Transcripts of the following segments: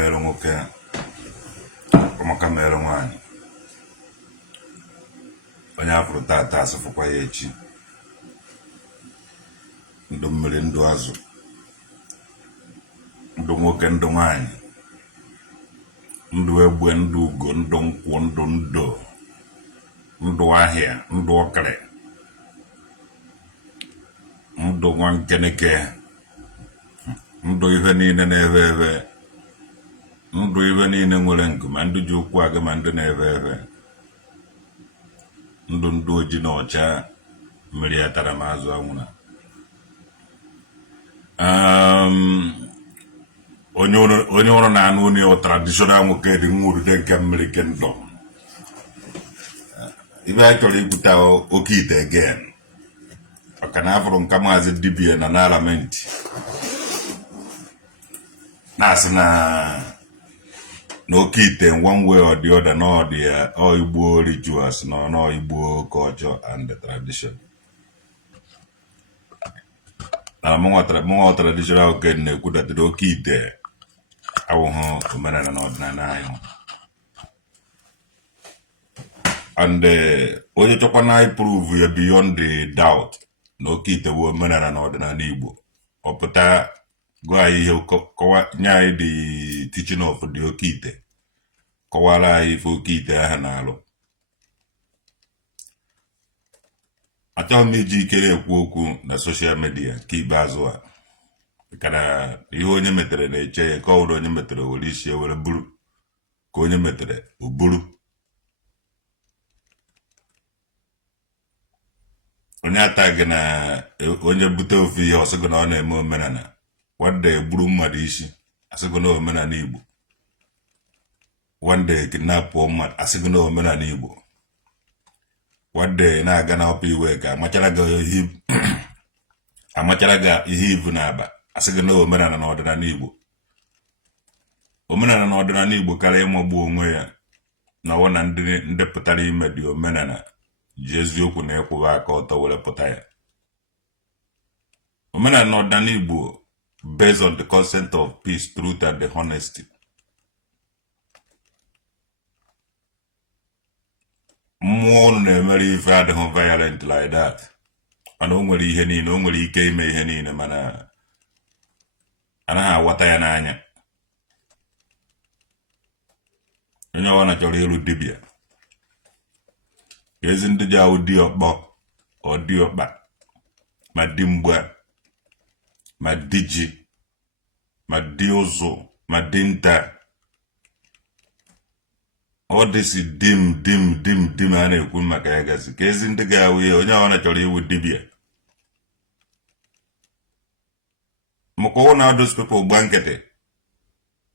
mere nwoke ọmaka mere nwaanyị onye afụrụ tata asụfụkwa ya echi ndụ mmiri ndụ azụ ndụ nwoke ndụ nwaanyị ndụ egbe ndụ ugo ndụ nkwụ ndụ ahịa ndụ ọkịrị ndụ nwa nkeneke ndụ ihe niile na-efe efe ndụ ihe niile nwere nku ma ndụ ji ụkwụ aga ma ndụ na-efe efe ndụ oji na ọcha mmiri ya tara m azụ anwụna onye ọrụ na-anụ onye ọ traditional nwoke dị nwurude nke mmiri kingdom ibe a chọrọ ikwuta Oke-Ite again maka na afọrọ nka maazị dibia na n'alamenti na-asị na Oke-Ite one way or the other na ọ dị Igbo rituals na Igbo culture and the tradition na mụnwa traditional oke na-ekwu datịrị Oke-Ite awụhụ omenala na ọdịnala anyị and onye chọkwa na prove ya beyond the doubt na Oke-Ite bụ omenala na ọdịnala Igbo ọ pụta gụọ anyị ihe nye anyị the teaching of the Oke-Ite kọwara anyị ife Oke-Ite aha na-alụ achọghị m iji ikere ekwu okwu na soshal midia ka ikpeazụ a kana ihe onye metere na-eche ya ka ọ bụrụ onye metere were isi were buru ka onye metere o buru onye ataghị na onye bute ofe ihe ọsịgụ na ọ na-eme omenala wande egburu mmadụ isi asịgụ na omenala Igbo wande kidnapụ mmadụ asịgụ na omenala Igbo wande na-aga na ọpa iwe ka amachara gị ihe ibu na-aba asịgụ na omenala na ọdịnala Igbo omenala na ọdịnala Igbo karịa ịmagbu onwe ya na ọwụ na ndị pụtara ime dị omenala ji eziokwu na ịkwụba aka ọtọ were pụta ya omenala na ọdịnala Igbo based on the concept of peace, truth, and the honesty. Mmụọ na-emere ife adịghị violent like that. Mana o nwere ihe niile, o nwere ike ime ihe niile mana anaghị aghọta ya n'anya. Onye ọbụla chọrọ ịlụ dibịa. Ezi ndị ji ahụ dị ọkpọ ọ dị ọkpa ma dị mgba ma dị ji ma dị ụzụ ma dị nta ọ dịsị dim a na-ekwu maka ya gasị ka ezi ndị ga-awụ ya onye ọbụla chọrọ iwu dibịa maka ọ na those people gba nkịtị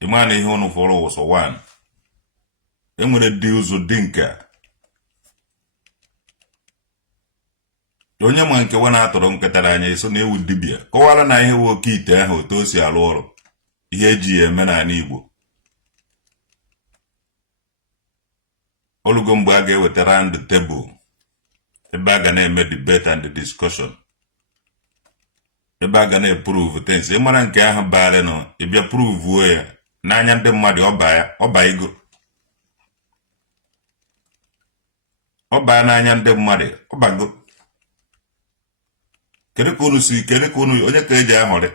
ịma na ihe ụnụ fọrọ ụsọ one enwere dị ụzụ dị nka onye ma nke nwa na-atụrụ nkịtara anya eso na ewu dibịa kọwara na ihe bụ Oke-Ite ahụ otu o si alụ ọrụ ihe eji ya eme n'ala Igbo olugo mgbe a ga-ewetara ndị tebụl ebe a ga na-eme debate and discussion ebe a ga na-eprove things ịmara nke ahụ baara nọ ịbịa prove ya n'anya ndị mmadụ ọba ego ọba n'anya ndị mmadụ ọbago kedu ka unu onye ka eji ahụrị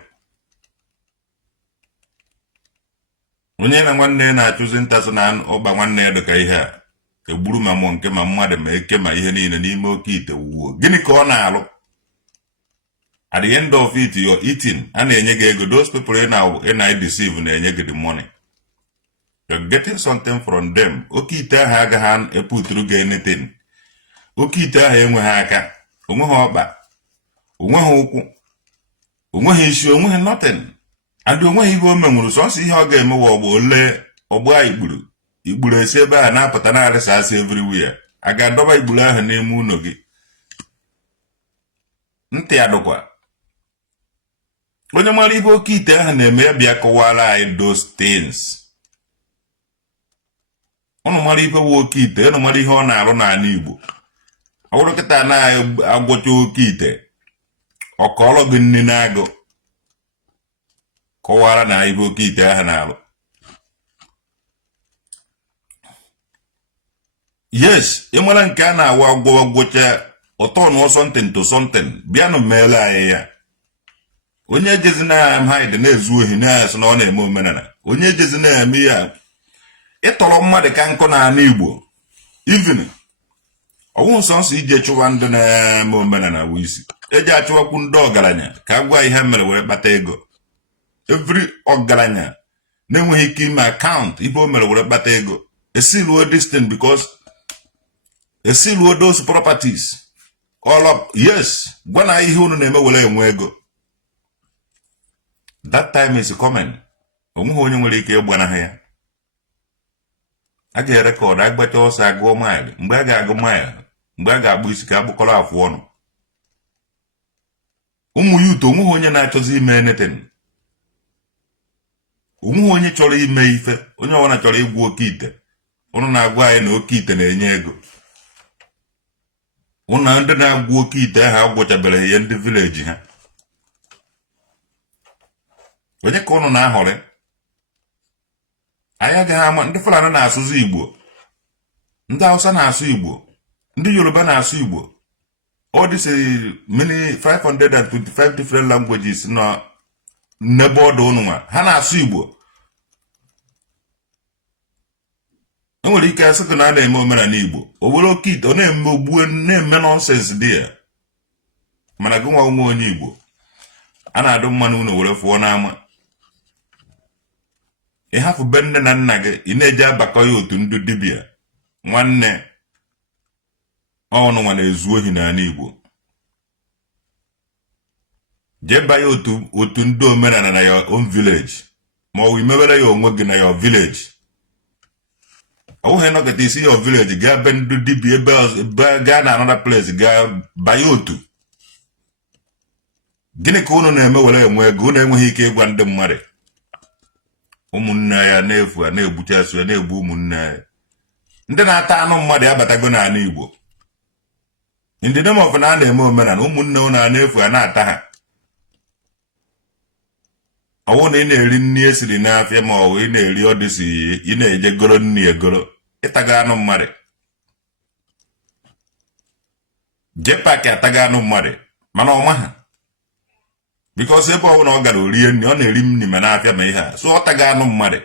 onye na nwanne na-achụzi ntasị na ọba nwanne ya dịka ihe a egburu ma mmụọ nke ma mmadụ ma eke ma ihe niile n'ime Oke-Ite wuo gịnị ka ọ na-alụ at the end of it you're eating a na-enye gị ego those people ị na-deceive na-enye gị the money you're getting something from them Oke-Ite ahụ agaghị eputuru gị anything Oke-Ite ahụ enweghị aka onweghị ọkpa onweghị ụkwụ onweghị isi onweghị nothing adị onweghị ihe o menwuru sọsọ ihe ọ ga-emewe ọgbọ ole ọgbọ a igburu esi ebe a na-apụta na-arịsa asị everywhere a ga-adọba igburu ahụ n'ime ụlọ gị ntị adụkwa onye mara ihe Oke-Ite ahụ na-eme ya bịa kọwara anyị those things ụnụ mara ihe bụ Oke-Ite ụnụ mara ihe ọ na-arụ n'ala Igbo ọ bụrụ kịta na-agwọcha Oke-Ite ọkọọlọ gị nne na-agụ kọwara na ihe Oke-Ite ahụ na-alụ yes ịmara nke a na-awa agwọcha ọtọ na something to something bịa na meele anyị ya onye jezi na hide na-ezu ohi na-asị na ọ na-eme omenala onye jezi na-eme ya ịtọrọ mmadụ ka nkụ na ala Igbo even ọwụ nsọ ije chụwa ndị na-eme omenala bụ isi eji achụwakwu ndị ọgaranya ka a gwa ihe mere were kpata ego every ọgaranya na-enweghị ike ime account ibe o mere were kpata ego esiluo this thing because esiluo those properties all up yes gwa na ihe unu na-eme were enwe ego that time is coming onweghị onye nwere ike ịgbanaha ya a ga-erekọd agbacha ọsọ agụọ maịlị mgbe a ga-agụ maịlị mgbe a ga-agba isi ka agbụkọrọ afụ ọnụ ụmụ yut onweghị onye na-achọzi ime anything onweghị onye chọrọ ime ife onye ọbụla chọrọ ịgwụ Oke-Ite ụnụ na-agwa anyị na Oke-Ite na-enye ego ụnụ ndị na-agwụ Oke-Ite ahụ agwụchabere ihe ndị vileji ha onye ka ụnụ na-ahọrị anyị agaghị ama ndị Fulani na-asụzi Igbo ndị Hausa na-asụ Igbo ndị Yoruba na-asụ Igbo all these many 525 different languages nọ n'ebe ọdụ ụnụ nwa ha na-asụ Igbo enwere ike asị na a na-eme omenala Igbo o were Oke-Ite ọ na-eme ogbue na-eme nọnsens dị ya mana gị nwa nwa onye Igbo a na-adụ mmanụ unu were fụọ n'ama ịhafụ be nne na nna gị ị na-eje abakọ ya otu ndị dibịa nwanne ọnụ nwa na-ezu ohi n'ala Igbo jee banye otu ndị omenala na your own village ma ọ wụ imewere ya onwe gị na your village ọ wụghị nọkịta isi your village gaa be ndị dibịa ebe gaa na another place gaa banye otu gịnị ka unu na-eme were enwe ego unu enweghị ike ịgwa ndị mmadụ ụmụnne ya na-efu a na-egbuchasị ya na-egbu ụmụnne ya ndị na-ata anụ mmadụ abatago n'ala Igbo ndị name of na a na-eme omenala ụmụnne unu a na-efu a na-ata ha ọwụ na ị na-eri nri esiri n'afịa ma ọ bụ ị na-eri ọdịsi ị na-eje goro nri egoro ịtaga anụ mmadụ jee paakị ataga anụ mmadụ mana ọma ha because ebe ọbụla ọ gara orie nri ọ na-eri nri ma n'afịa ma ihe a so ọ taga anụ mmadụ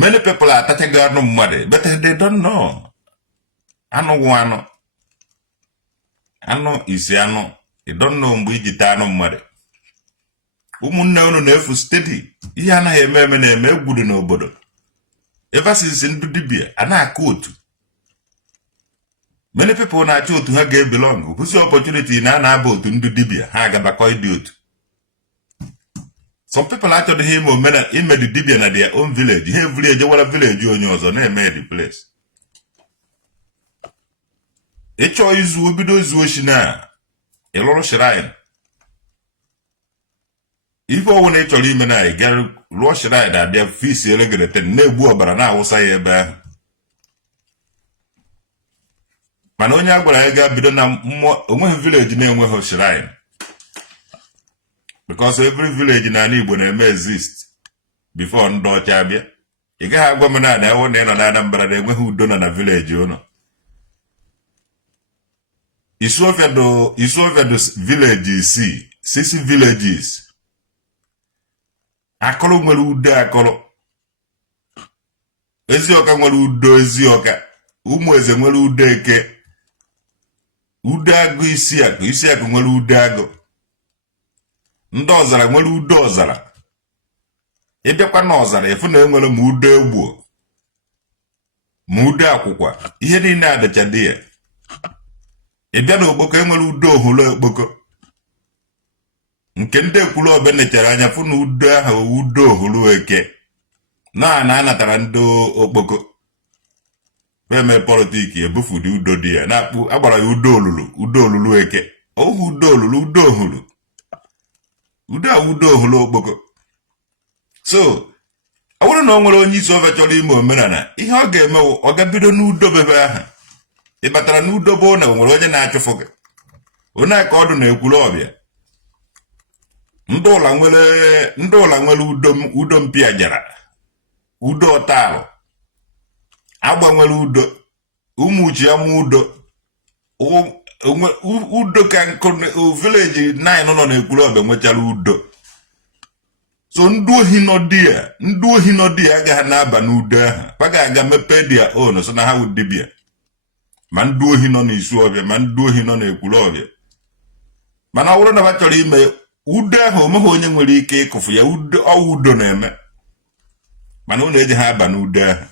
many people atachago anụ mmadụ but they don't know anụ wụ anụ isi anụ you don't know mgbe iji taa anụ mmadụ ụmụnne unu na-efu steady ihe anaghị eme na-eme egwudu n'obodo ebe asịsị ndị dibịa a na-akụ otu many people na-achọ otu ha ga-ebelong bụzi opportunity na a na-aba otu ndị dibịa ha agabakọ ịdị otu some people achọghị ime omenala ime dị dibịa na their own village ha evuli ejewara village onye ọzọ na-eme the place ịchọ izu obido izu oshi na ịlụrụ shrine ife ọwụna ị chọrọ ime na ị gara lụọ shrine abịa fisi elegedete na-egbu ọbara na-awụsa ya ebe ahụ mana onye a gwara ya gaa bido na mmụọ onweghị village na-enweghị shrine because every village na ala Igbo na-eme exist before ndị ọcha abịa ị gaghị agwa m na ewu na ịnọ na Anambra na-enweghị udo na village ụnọ Isuofia do village isii 6 villages akọrọ nwere udo akọrọ Ezioka nwere udo Ezioka ụmụ eze nwere udo eke udo agụ Isiakụ nwere udo agụ ndị ọzara nwere udo ọzara ịbịakwa na ọzara efu na enwere ma udo egbuo ma udo akwụkwa ihe niile adịcha dị ya ịbịa na Okpoko enwere udo ohulu Okpoko nke ndị ekwuru obe nechara anya fụ na udo ahụ udo ohulu eke na anatara ndị Okpoko eme politiki ebufudi udo dị ya na-akpụ agbara ya udo olulu eke ohu udo olulu udo ohulu udo ohulu Okpoko so ọ bụrụ na ọ nwere onye isi ofe chọrọ ime omenala ihe ọ ga-eme ọ ga-bido n'udo bebe ahụ ị batara n'udo bụ na nwere onye na-achụfụ gị onye ka ọdụ na-ekwuru ọbịa ndị ụla nwere udo mpi ajara udo ọtalụ agbanwere udo ụmụchi ama udo ka nkụ village 9 nọ n'Ekwulu Ọbịa nwechara udo. So ndị ohi nọ dị ya agaghị na-aba n'udo ahụ, pa ga-aga mepee dia own so na ha wụ dibịa, ma ndị ohi nọ n'Isu Ọbịa ma ndị ohi nọ n'Ekwulu Ọbịa. Mana ọ bụrụ na ha chọrọ ime udo ahụ, onweghị onye nwere ike ịkụfu ya. Udo na-eme, mana unu eji ha aba n'udo ahụ,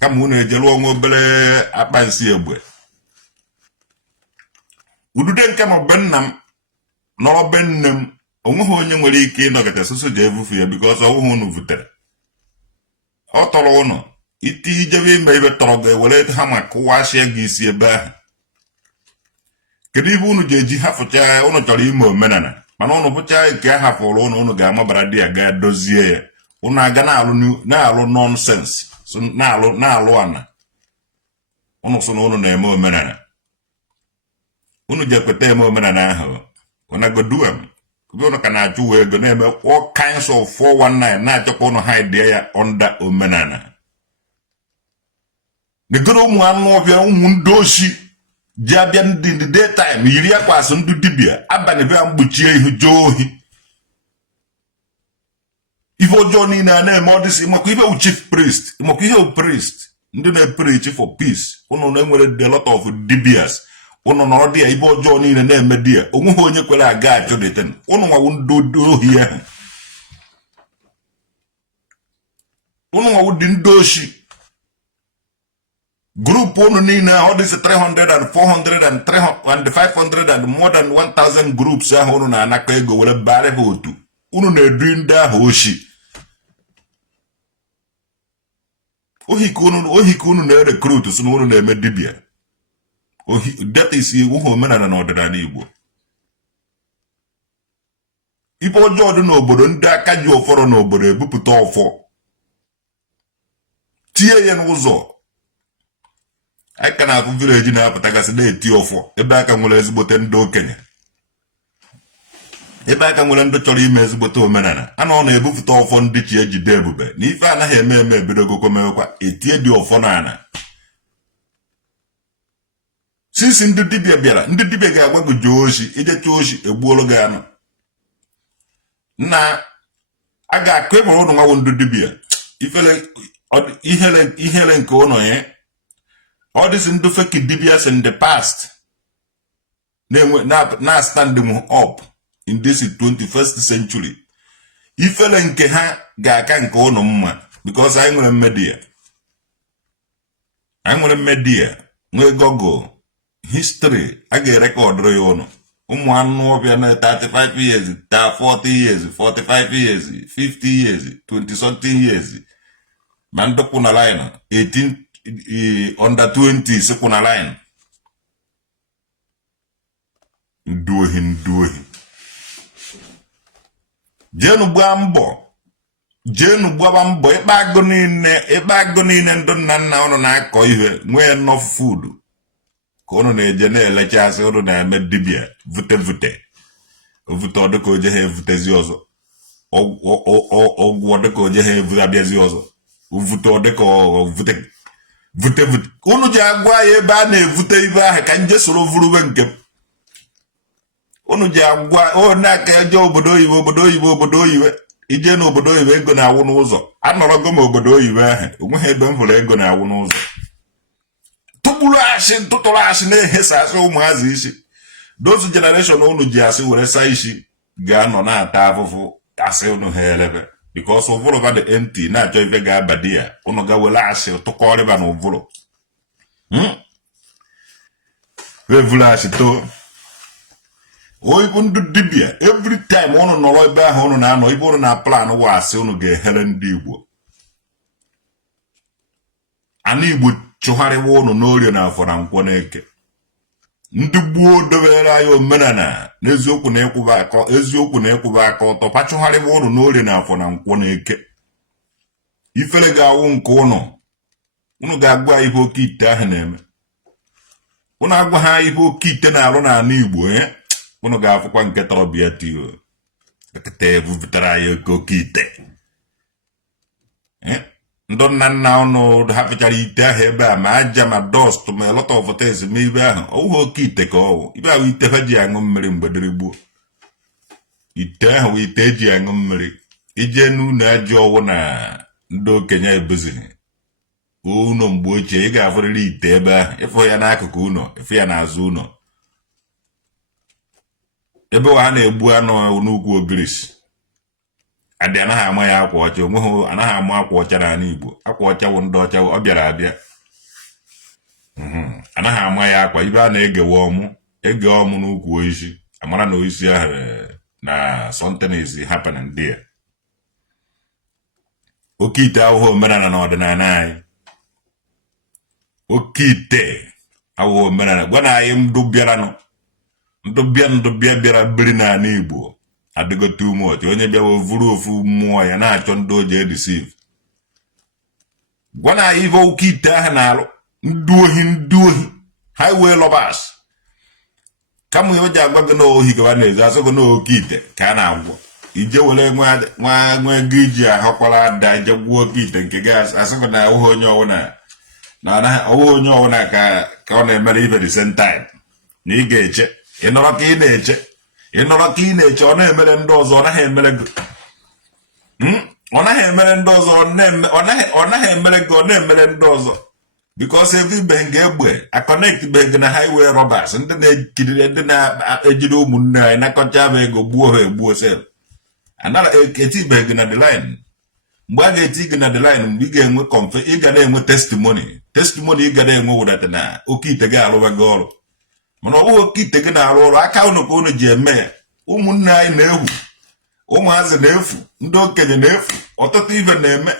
kama unu eje lụọ nwa obere akpa nsị egbe. Udude nke ma be nna m nọrọ be nne m, onweghị onye nwere ike ịnọkọta soso ji evufu ya, bikos ọwụghị unu vutere. Ọ tọrọ ụnụ iti ijebe ime ibe tọrọ ga-ewere ha ma kụwashịa gị isi ebe ahụ. Kedu ibe unu ji eji hafụcha unu chọrọ ime omenala, mana unu bụcha nke a hafụrụ unu ga-amabara di ya gaa dozie ya. Unu aga na-alụ nọnsens, na-alụ ana. Unu so na unu na-eme omenala. Unu je kweta eme omenala ahụ, unu goduam. Unu ka na-achụ wee ego na-eme all kinds of 419 na-achọkwa unu hide ya under omenala. Negoro ụmụ anụ ọbịa, ụmụ ndị oshi ji abịa ndị daytime yiri ya kwasị ndị dibịa, abalị bịa mgbochie ihu jee ohi. Ife ọjọọ niile a na-eme ọdịsị, makwa ihe wu chief priest, makwa ihe wu priest, ndị na-preach for peace. Unu na-enwere a lot of dibias. Unu nọrọ dị ya ibe ọjọọ niile na-eme dị ya, onweghị onye kwere aga achụ deten. Unu nwawu ndị ohi ahụ, unu nwawu dị ndị oshi. Group unu niile ahụ dịsị 300 and 400 and 300 and 500 and more than 1000 groups ahụ unu na-anakọ ego were bare ha otu. Unu na-edu ndị ahụ oshi. Ohi ka unu na-recruit so na unu na-eme dibia. That is iwu omenala na ọdịnala Igbo. Ibe ọjọọ dị n'obodo, ndị aka ji ụfọdụ n'obodo ebupụta ọfọ tie ya n'ụzọ. Aka na-afụ village na-apụtagasị na-eti ọfọ ebe aka nwere ezigbote ndị okenye, ebe aka nwere ndị chọrọ ime ezigbote omenala. A na ọ na-ebupụta ọfọ ndị chi ejide ebube, na ife anaghị eme ebidogokwa mewekwa etie dị ọfọ n'ala. Since ndị dibịa bịara, ndị dibịa ga-agwa gị jee oshi, ijecha oshi egbuolo gị anụ. Na a ga-akụ ịbụrụ ụnụ nwawo ndị dibịa ihere nke ụnọ ya. All these ndị fake dibias in the past na stand them up in this 21st century. Ifele nke ha ga-aka nke ụnụ mma, because anyị nwere media, nwee Google history, a ga-erekọdụrụ ya ụnụ. Ụmụ anụ ọbịa na 35 years, 40 years, 45 years, 50 years, 20 something years, ma ndụkwụ na line 18 under 20 sikwu na line. Nduohi jenu gbaa mbọ ịkpa agụ niile ndụ nna nna ụnụ na-akọ ihe nwee enough food ka ụnụ na-eje na-elechasị. Ụnụ na-eme dibịa vute ọdịka oje ha evutezi ọzọ, ọgwụ ọdịka oje ha abịazi ọzọ, vute ọdịka vute. Unu ji agwa ya ebe a na-evute ibe ahụ ka nje soro vuruwe nke m. Unu ji agwa na-aka eje obodo oyibo ije n'obodo oyibo ego na-awụ n'ụzọ. Anọrọgo m obodo oyibo ahụ, onweghị ebe m hụrụ ego na-awụ n'ụzọ. Tụtụrụ asị na-ehesa asị ụmụazị isi. Those generation unu ji asị were saa isi ga-anọ na-ata afụfụ asị unu ha elebe, because ụvụrụ ba dị empty na-achọ ife ga-aba di ya. Unu ga wele asị tụkọrịba na ụvụrụ wevulu asị too. Oyibo ndị dibịa every time unu nọrọ ebe ahụ unu na-anọ, ibe unu na plan wa asị unu ga-ehere ndị Igbo. Ana Igbo chụgharịwa unu n'orie na afọ na nkwọ na eke. Ndị gboo dobere anyị omenala na eziokwu na ịkwụba aka ọtọ, pachụgharịwa unu n'orie na afọ na nkwọ na eke. Ifere ga-awụ nke unu ga-agwa ihe Oke-Ite ahụ na-eme. Unu agwa ha ihe Oke-Ite na-alụ n'ala Igbo, unu ga-afụkwa nke tọrọ bịa tiyo. Ekete ebupụtara anyị Oke-Ite. ndo nna unu hapụchara ite ahụ ebe a ma aja ma dust ma lot of things ma ibe ahụ ọwụghị Oke-Ite ka ọwụ ibe ahụ ite ha ji aṅụ mmiri mgbe dịrị gboo ite ahụ ite eji aṅụ mmiri ije n'ụlọ ajọ ọwụ na ndị okenye ebuzighị ụlọ mgbe ochie ị ga-afụrịrị ite ebe ahụ ịfụ ya n'akụkụ ụlọ ịfụ ya n'azụ ụlọ ebe ha na-egbu anụ n'ugwu ogirisi adị anaghị ama ya akwa ọcha onweghị anaghị ama akwa ọcha n'ala Igbo akwa ọcha wụ ndị ọcha ọ bịara abịa anaghị ama ya akwa ibe a na-egewe ege ọmụ n'ukwu oisi amara na oisi ahụ na something is happening there. Oke-Ite awụghị omenala na ọdịnala anyị Oke-Ite awụghị omenala gwa na anyị ndụbịa bịara biri n'ala Igbo adịgo too much onye bịawa vuru ofu mmụọ ya na-achọ ndị o ji edisive gwa na anyị ife Oke-Ite ahụ na-alụ ndị ohi highway robbers kama o ji agwa gị na ohi ka na-ezo asị gị na Oke-Ite ka a na-agwọ ije were nwa ego iji ahọkwara ada ije gbuo Oke-Ite nke gị asị gị na ọwụghị onye ọbụla ka ọ na-emere ife the same time na ị ga-eche ịnọrọ ka ị na-eche ọ na-emere ndị ọzọ ọ naghị emere gị ọ naghị emere ndị ọzọ ọ naghị emere gị ọ na-emere ndị ọzọ because evibeghị gị egbe akọnektibeghị gị na highway robbers ndị na-ekiriri ndị na-ejiri ụmụnne anyị nakọcha bụ ego gbuo ha egbuo sef anara etibeghị gị na the line mgbe a ga-eti gị na the line mgbe ị ga-enwe ị ga na-enwe testimony ị ga na-enwe wụdata na Oke-Ite gị arụwa gị ọrụ mana ọ bụghị Oke-Ite gị na-arụ ọrụ aka ụnụ ka ụnụ ji eme ya ụmụnne anyị na-efu ụmụazị na-efu ndị okenye na-efu ọtụtụ ife na-eme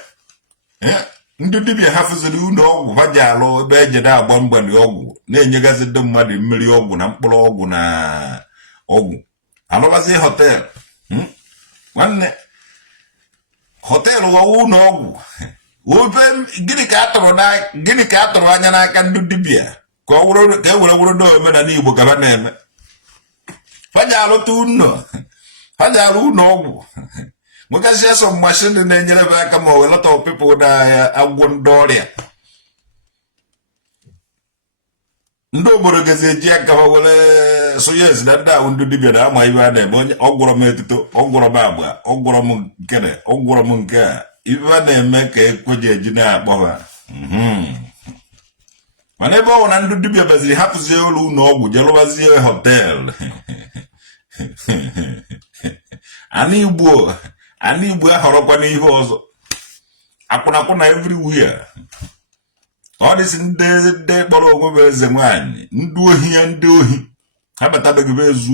ndị dibịa ha fụziri ụlọ ọgwụ ha ji alụ ebe ejede agba mgbali ọgwụ na-enyegazi ndị mmadụ mmiri ọgwụ na mkpụrụ ọgwụ na ọgwụ alụbazi họteelụ nwanne họteelụ ọwụ ụlọ ọgwụ gịnị ka a tụrụ anya n'aka ndị dibịa ka e were wụrụ ndị omenala Igbo ka ha na-eme ha ji alụta ha ji alụ ụlọ ọgwụ nwegasịa sọ mashin na-enyere m aka ma ọ lot of people na-agwọ ndị ọrịa ndị obodo gazi eji aka ha were soyez na ndị ahụ ndị dibịa na ama ibe a na-eme onye ọgwụrọ m etuto ọgwụrọ m agba ọgwụrọ m nke a ibe a na-eme ka ekweji eji na-akpọ ha mana ebe ọ na ndị dibịa baziri hapụzie ụlọ ọgwụ jelụbazie họteelụ ana Igbo ahọrọkwa n'ihe ọzọ akwụnakwụna everywhere ọ dịsị ndị kpọrọ onwe bụ eze nwaanyị ndị ohi ha batabeghị be ezu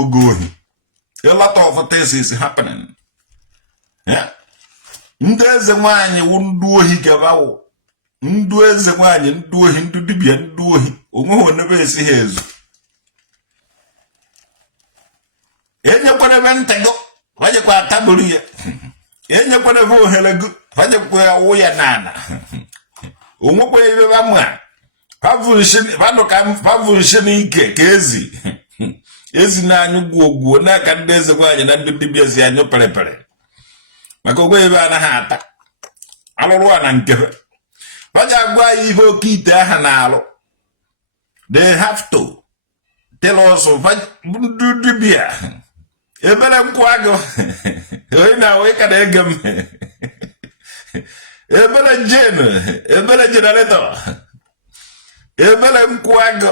oge ohi a lot of things is happening ndị eze nwaanyị wụ ndị ohi gabawụ ndị eze nwaanyị ndị ohi ndị dibịa ndị ohi onweghị onebe esi ha ezu enyekwana ebe ntego vajekwa ataburu ya enyekwana ebe ohere gị vajekwa ya wụ ya n'ala onwekwa ebe bamwa pavụ nshi n'ike ka ezi na-anyụ gwuo n'aka ndị eze nwaanyị na ndị dibịa si anyụ perepere maka ogwe ebe anaghị ata alụrụ a na nke vaja agwa anyị ihe Oke-Ite aha na-alụ they have to tell us ndị dibịa ebere nkwụ agụ onye na-awe ka na-ege m ebere generator ebere nkwụ agụ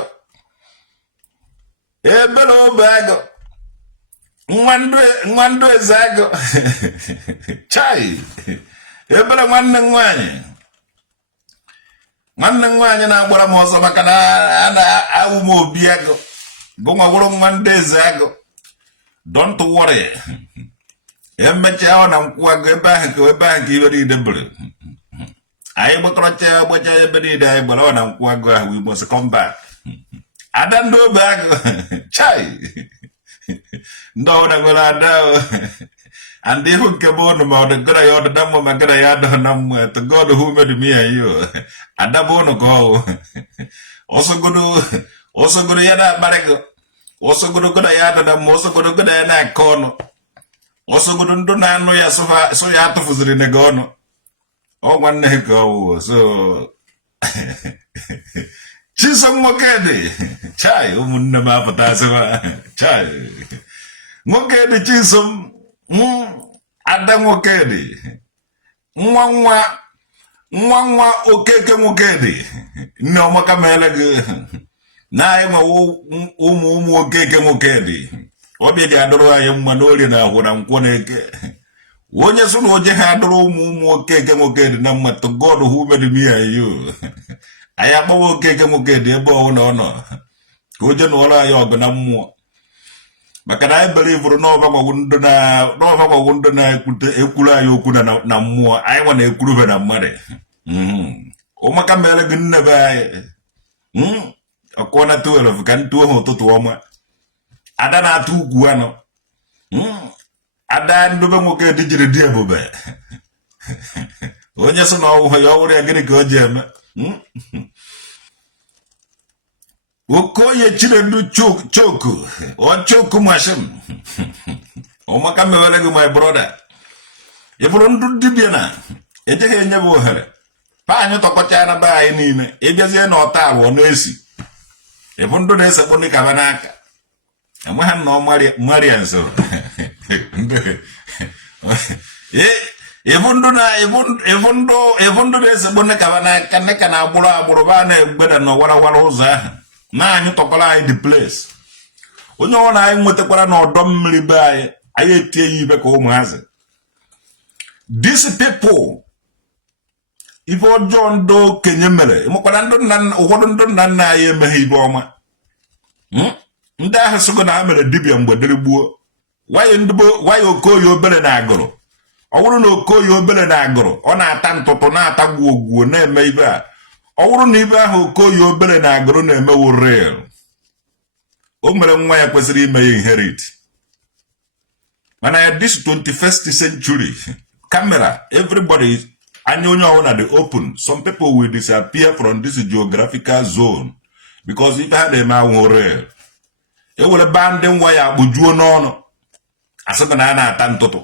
ebere obe agụ nwa ndụ eze agụ chai ebere nwanne m nwaanyị na-agbara m ọzọ maka na a na-awụ m obi agụ gụnwa wụrụ nwa ndị eze agụ don't worry emechaa ahụ na nkwụ agụ ebe ahụ ka ibe niile bụrụ anyị gbachaa ebe niile anyị gbara ọ na nkwụ agụ ahụ we must come back ada ndị obe agụ chai ndị ọbụla nwere ada and ihu nke bụ ụnụ ma ọ dịgara ya ọdịda mma ma gara ya adọ na mma to God who made me and you ada bụ ụnụ ka ọsọgodo ya na-akparị gị ọsọgodo gụda ya adọ na mma ọsọgodo gụda ya na-aka ọnụ osogodo ndo na anụ ya so ya atụfuziri nega ọnụ ọ nwanne ka ọ so chisom nwoke dị chai ụmụnne m apụtasịwa chai nwoke dị chisom ada nwoke dị nwa okeke nwoke dị nne ọmaka meele gị na anyị nwe ụmụ okeke nwoke dị obi ga-adụrụ anyị mma n'orie na ahụ na nkwọ na-eke onye so na oje ha adụrụ ụmụ okeke nwoke dị na mma to God who made me and you anyị akpọwa okeke nwoke dị ebe ọhụụ na ọ nọ ka o je nụọrọ anyị ọgụ na mmụọ maka na anyị bere ivụrụ n'ọba gwagwo ndụ na-ekwuru anyị okwu na mmụọ anyị nwa na-ekwurube na mmadụ ụmaka mere gị nne be anyị ọkụọ na 12 ka ntụo ha ụtụtụ ọma ada na-atụ ugwu anọ ada ndobe nwoke dị jiri dị ebube onye so na ọwụwa ya ọwụrụ ya gịnị ka o ji eme Okoye Chinedu choku machine ụmaka mewere gị my brother ịbụrụ ndụ dibịa na ejeghị enye bụ ohere pa anyị tọkọcha na be anyị niile ịbịazie na ọta abụọ na-esi ịbụ ndụ na-esekpụ ndị kaba n'aka enwe ha nnọọ maria nso ịbụ ndụ na-esekpụ ndị kaba n'aka ndị ka na-agbụrụ agbụrụ ba na-egbeda na warawara ụzọ ahụ na anyị tọkwara anyị the place onye ọ na anyị nwetakwara n'ọdọ mmiri be anyị etie ya ibe ka ụmụazị these people ibe ọjọọ ndị okenye mere ịmakwara ụfọdụ ndị nna nna anyị emeghe ibe ọma ndị ahụ sogo na ha mere dibịa mgbe dịrị gbuo waya okoye obere na agụrụ ọ bụrụ na okoye obere na agụrụ ọ na-ata ntụtụ na-ata gwuogwuo na-eme ibe a ọ bụrụ na ibe ahụ okoye obere na agụrụ na-emewo real o mere nwa ya kwesịrị ime ya inherit mana ya this 21st century camera everybody anya onye ọbụla dị open some people will disappear from this geographical zone because ife ha na-eme ahụ real ewere bandị nwa ya akpụjuo n'ọnụ asịkwa na a na-ata ntụtụ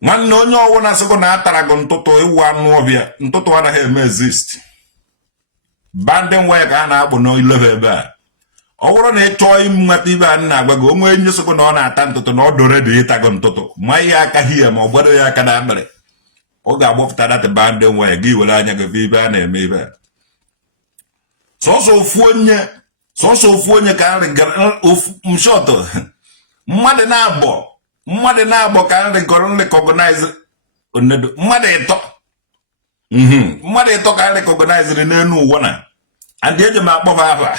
nwanne onye ọbụla asịkwa na atara gị ntụtụ ịwụ anụ ọbịa ntụtụ anaghị eme exist bandị nwa ya ka a na-akpụ n'ileve ebe a ọ bụrụ na ị chọọ ịnweta ibe a na-agwa gị onwe nye sịkwa na ọ na-ata ntụtụ na ọ dore dị ịtago ntụtụ ma ihe aka hie ma ọ gbado ya aka na akpịrị ọ ga-agbapụta data bandị nwa ya gị were anya gị ibe a na-eme ibe a sọsọ ofu onye ka mshọtụ mmadụ na-abọ ka nrịkọgọnaiz mmadụ ịtọ ka nrịkọgọnaiziri n'elu ụwa na and eji m akpọba aha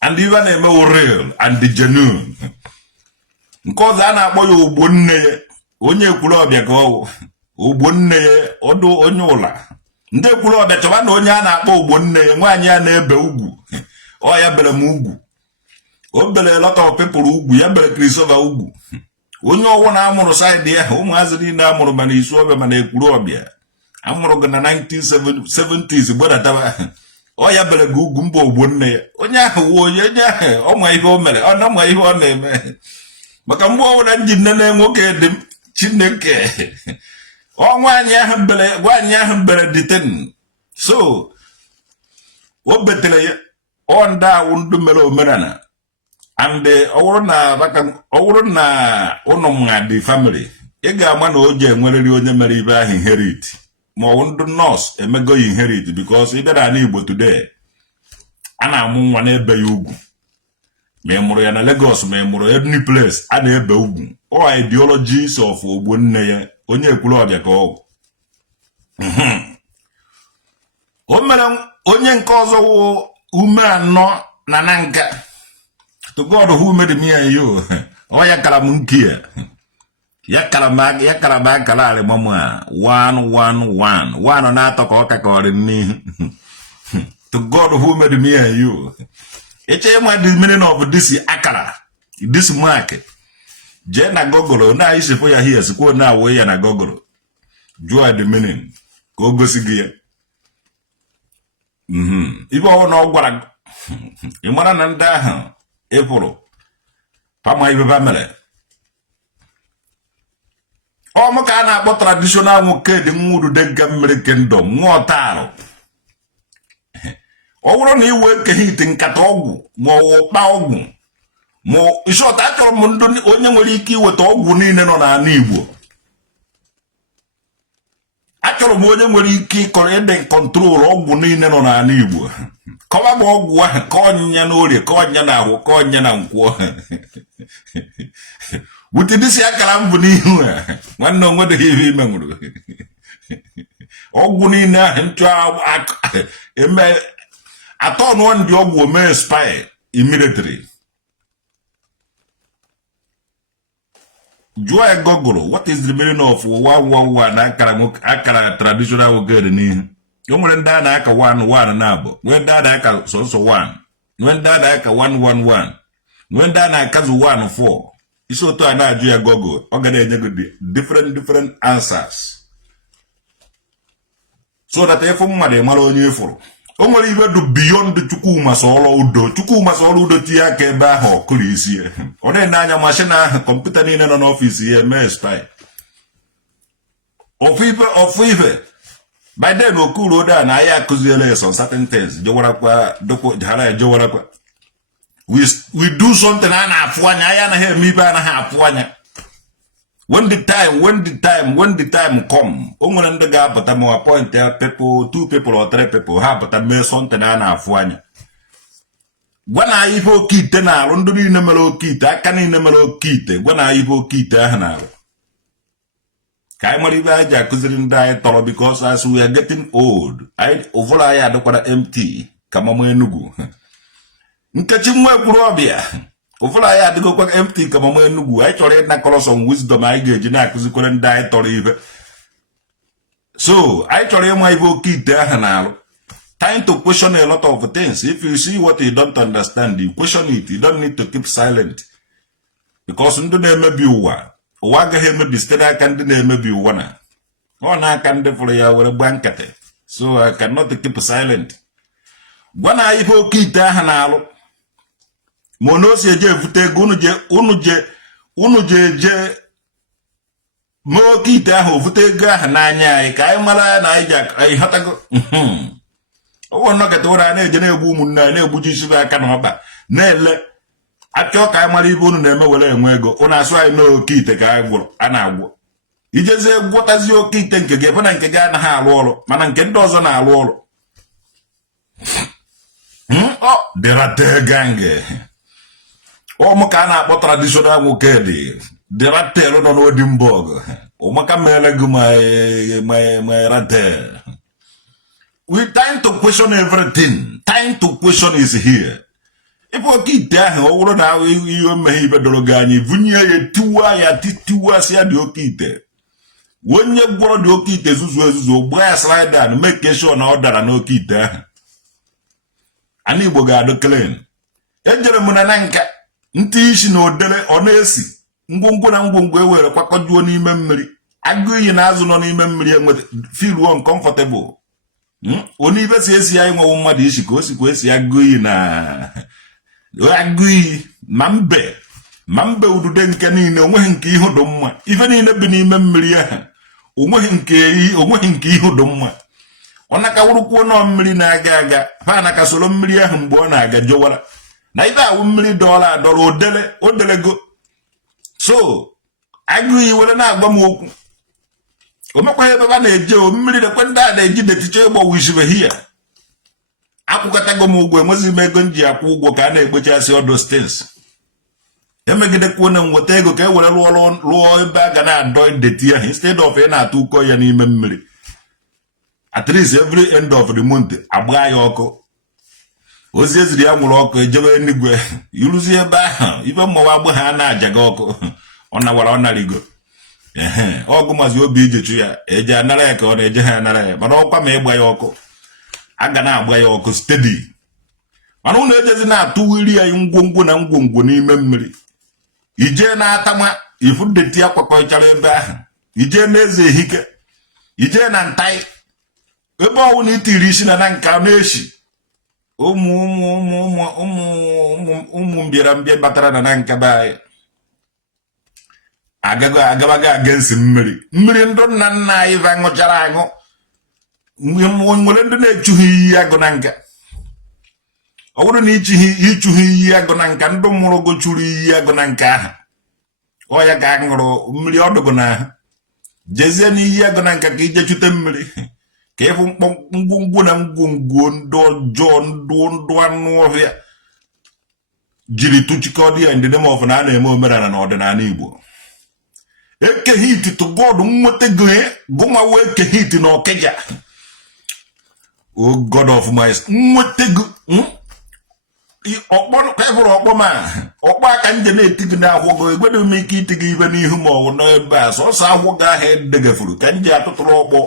and ibe na-emewo real and genuine nke ọzọ a na-akpọ ya ogbo nne ya onye ekwuru ọbịa ka ọwụ ogbo nne ya ọdụ onye ụla ndị ekwuru ọbịa chọba na onye a na-akpọ ogbo nne ya nwaanyị a na-ebe ugwu ọ ya bere m ugwu o bere lot of people ugwu ya bere Krisova ugwu onye ọwụ na amụrụ saịdị ya ụmụazị niile amụrụ mana isu ọbịa mana ekwuru ọbịa amụrụ gị na 1970s gbadataba ọ ya bere gị ugwu mba ogbo nne ya onye ahụ onye ahụ ọma ihe o mere ọ na-ama ihe ọ na-eme maka mgbe ọbụla nji nne na nwoke dị m Chineke nwaanyị ahụ mbere diten so o betere ya ọ ndị awụ ndụ mere omenala and ọ bụrụ na ụnụ mma dị family ị ga-ama na o ji enwerịrị onye mere ibe ahụ inherit ma ọ bụ ndị nọọsụ emego ya inherit because ị bịara ala Igbo today a na-amụ nwa na-ebe ya ugwu ma ị mụrụ ya na Lagos ma ị mụrụ any place a na-ebe ugwu ọ ideologies of ogbo nne ya onye ekwuru ọbịa ka ọ o mere onye nke ọzọ wụ ume anọ na nka to God who made me and you ọ ya kara m nke ya kara m akara arị mama 111 na-atọ ka ọ kakọrị n'ihu to God who made me and you eche ịma the meaning of this akara this mark jee na gogoro na isipụ ya here sikwo na awụ ya na gogoro jụọ the meaning ka o gosi gị ya ibe ọhụrụ na ọ gwara ị mara na ndị ahụ ịpụrụ pama ibe ba mere Omuka na akpọ traditional nwoke dị nwuru de gammere kingdom nwọtarụ. Ọ bụrụ na iwe Oke-Ite nkata ọgwụ ma ọkpa ọgwụ ma ishọta achọrọ m ndị onye nwere ike iweta ọgwụ niile nọ n'ala Igbo. Achọrọ m onye nwere ike ịkọrọ ede kọntrol ọgwụ niile nọ n'ala Igbo. Kọwa m ọgwụ ahụ ka ọnyịnya na orie ka ọnyịnya na ahụ ka ọnyịnya na nkwọ. Wutidisi akara mbụ n'ihu a nwanne onwedeghị ihe ime nwụrụ. Ọgwụ niile ahụ nchọ eme atọ nụọ ndị ọgwụ ome expire immediately. Jụọ ya Google, what is the meaning of 111 na akara traditional wogere n'ihu? O nwere ndị a na-aka 11 na abụ, nwee ndị a na-aka sọsọ 1, nwee ndị a na-aka 111, nwee ndị a na-akazu 14. Isi otu a na-ajụ ya Google, ọ ga na-enye gị different answers. So that efu mmadụ mara onye ifuru. O nwere ibe dị beyond Chukwuma Soludo udo tie aka ebe ahụ ọkụrụ isi. Ọ na-ene anya mashin ahụ kọmputa niile nọ n'ọfịs ya eme spy. Ofu ife by then okuru oda na ya akụziele some certain things jewarakwa doko jara ya jewarakwa. We do something a na-afụ anya ya na ha eme ibe anaghị afụ anya. When the time come, o nwere ndị ga-apụta ma appoint people, 2 people or 3 people ha apụta mee something a na-afụ anya. Gwa na ife Oke-Ite na-arụ ndị niile mere Oke-Ite aka niile mere Oke-Ite gwa na ife Oke-Ite ahụ na-arụ. Ka anyị mara ibe anyị ji akụziri ndị anyị tọrọ because as we are getting old, ụfọdụ anyị adịkwara empty ka mama Enugu. Nkechi nwa ekwurọbịa ụfọdụ anyị adịgokwa empty ka mama Enugu. Anyị chọrọ ịnakọrọ some wisdom anyị ga-eji na-akụzikwere ndị anyị tọrọ ibe. So anyị chọrọ ịma ibe Oke-Ite ahụ na-arụ. Time to question a lot of things. If you see what you don't understand, you question it. You don't need to keep silent. Because ndị na-emebi ụwa agaghị emebi site n'aka ndị na-emebi ụwa na. Ọ na-aka ndị fụrụ ya were gba nkata. So I cannot keep silent. Gwa na ife Oke-Ite ahụ na-alụ. Ma na o si eje evute ego unu je ma Oke-Ite ahụ ovute ego ahụ n'anya anyị ka anyị mara na anyị hatago. Owo nọketa ụra na-eje na-egbu ụmụnne anyị na-egbuji isi aka na ọkpa na-ele achọ ka anyị mara ibe unu na-eme were enwe ego unu asụ anyị na Oke-Ite ka anyị gwụrụ a na-agwụ ijezie gwọtazi Oke-Ite nke gị ebe na nke gị anaghị arụ ọrụ mana nke ndị ọzọ na-arụ ọrụ. Derate gange ụmụ ka a na-akpọ traditional nwoke dị deratel nọ n'Odimborg ụmụka mere gị ma rate. We time to question everything. Time to question is here. If Oke-Ite ahụ ọ bụrụ na ihe mmehie ibe doro gị anyị vunye ya titiwa si ya dị Oke-Ite. Onye gwọrọ dị Oke-Ite ezuzu gbaa ya slide and make sure na ọ dara n'Oke-Ite ahụ. Ana Igbo ga-adụ clean. Ejere m na nka ntị isi na odere ọ na-esi ngwongwo na ngwongwo ewere kwakọjuo n'ime mmiri. Agụ iyi na azụ nọ n'ime mmiri enweta feel uncomfortable. Onye ibe si esi ya nwewo mmadụ isi ka o sikwa esi agụ iyi na agụ iyi ma mbe udude nke niile onweghị nke ihu dị mma. Ife niile bi n'ime mmiri ahụ onweghị nke ihu dị mma. Ọ nakawụrụkwuo nọ mmiri na-aga aga ha naka soro mmiri ahụ mgbe ọ na-aga jọwara na ibe ahụ mmiri dọọla adọrọ odelego. So agụ iyi were na-agba m okwu o mekwa ebe ba na-eje mmiri dekwe ndị a na-eji deticha ịgbawa isibehi ya akwụkọtago m ụgwọ enwezighị m ego m ji akwụ ụgwọ ka a na-egbochasị ọdụ stins emegidekwuo na nweta ego ka e were lụọ ebe a ga na-adọ deti ahụ instead of ị na-atụ ụkọ ya n'ime mmiri. At least every end of the month agba ya ọkụ ozi eziri ya nwụrụ ọkụ ejebe enigwe iruzi ebe ahụ ibe mmawa agba ha na-aja gị ọkụ ọ nawara ọ narigo ọgụ mazi obi ijechu ya eje anara ya ka ọ na-eje ha anara ya mana ọkwa ma ịgba ya ọkụ a ga na-agba ya ọkụ steady mana ụnụ ejezi na-atụwiri ya ngwongwo na ngwongwo n'ime mmiri ije na-atama ifu deti ya kwakọchara ebe ahụ ije na-eze ehike ije na ntai ebe ọwụ na itiri isi na nka na-eshi ụmụ mbịara mbịa batara na nka be anyị agabaga against mmiri ndụ nna nna anyị va ṅụchara aṅụ nwere ndị na-echughị iyi agụ na nka ọ bụrụ na ichughị iyi agụ na nka ndụ mụrụ go churu iyi agụ na nka ahụ ọ ya ka ṅụrụ mmiri ọdụgụ na ahụ jezie n'iyi agụ na nka ka ije chute mmiri ka ịfụ ngwongwo na ngwongwo ndị ọjọọ ndụ anụ ọhịa jiri tụchikọ dị ya ndị demọf na a na-eme omenala na ọdịnala Igbo Oke-Ite to God nweta gụnwa wee Oke-Ite na Ọkịja oh God of my nweta ọkpọ kebụrụ ọkpọ ma ọkpọ aka nje na-eti gị n'ahụ gị egwedo m ike iti gị ibe n'ihu ma ọ bụ n'ebe a sọsọ ahụ gị ahụ edegafuru ka nje atụtụrụ ọkpọ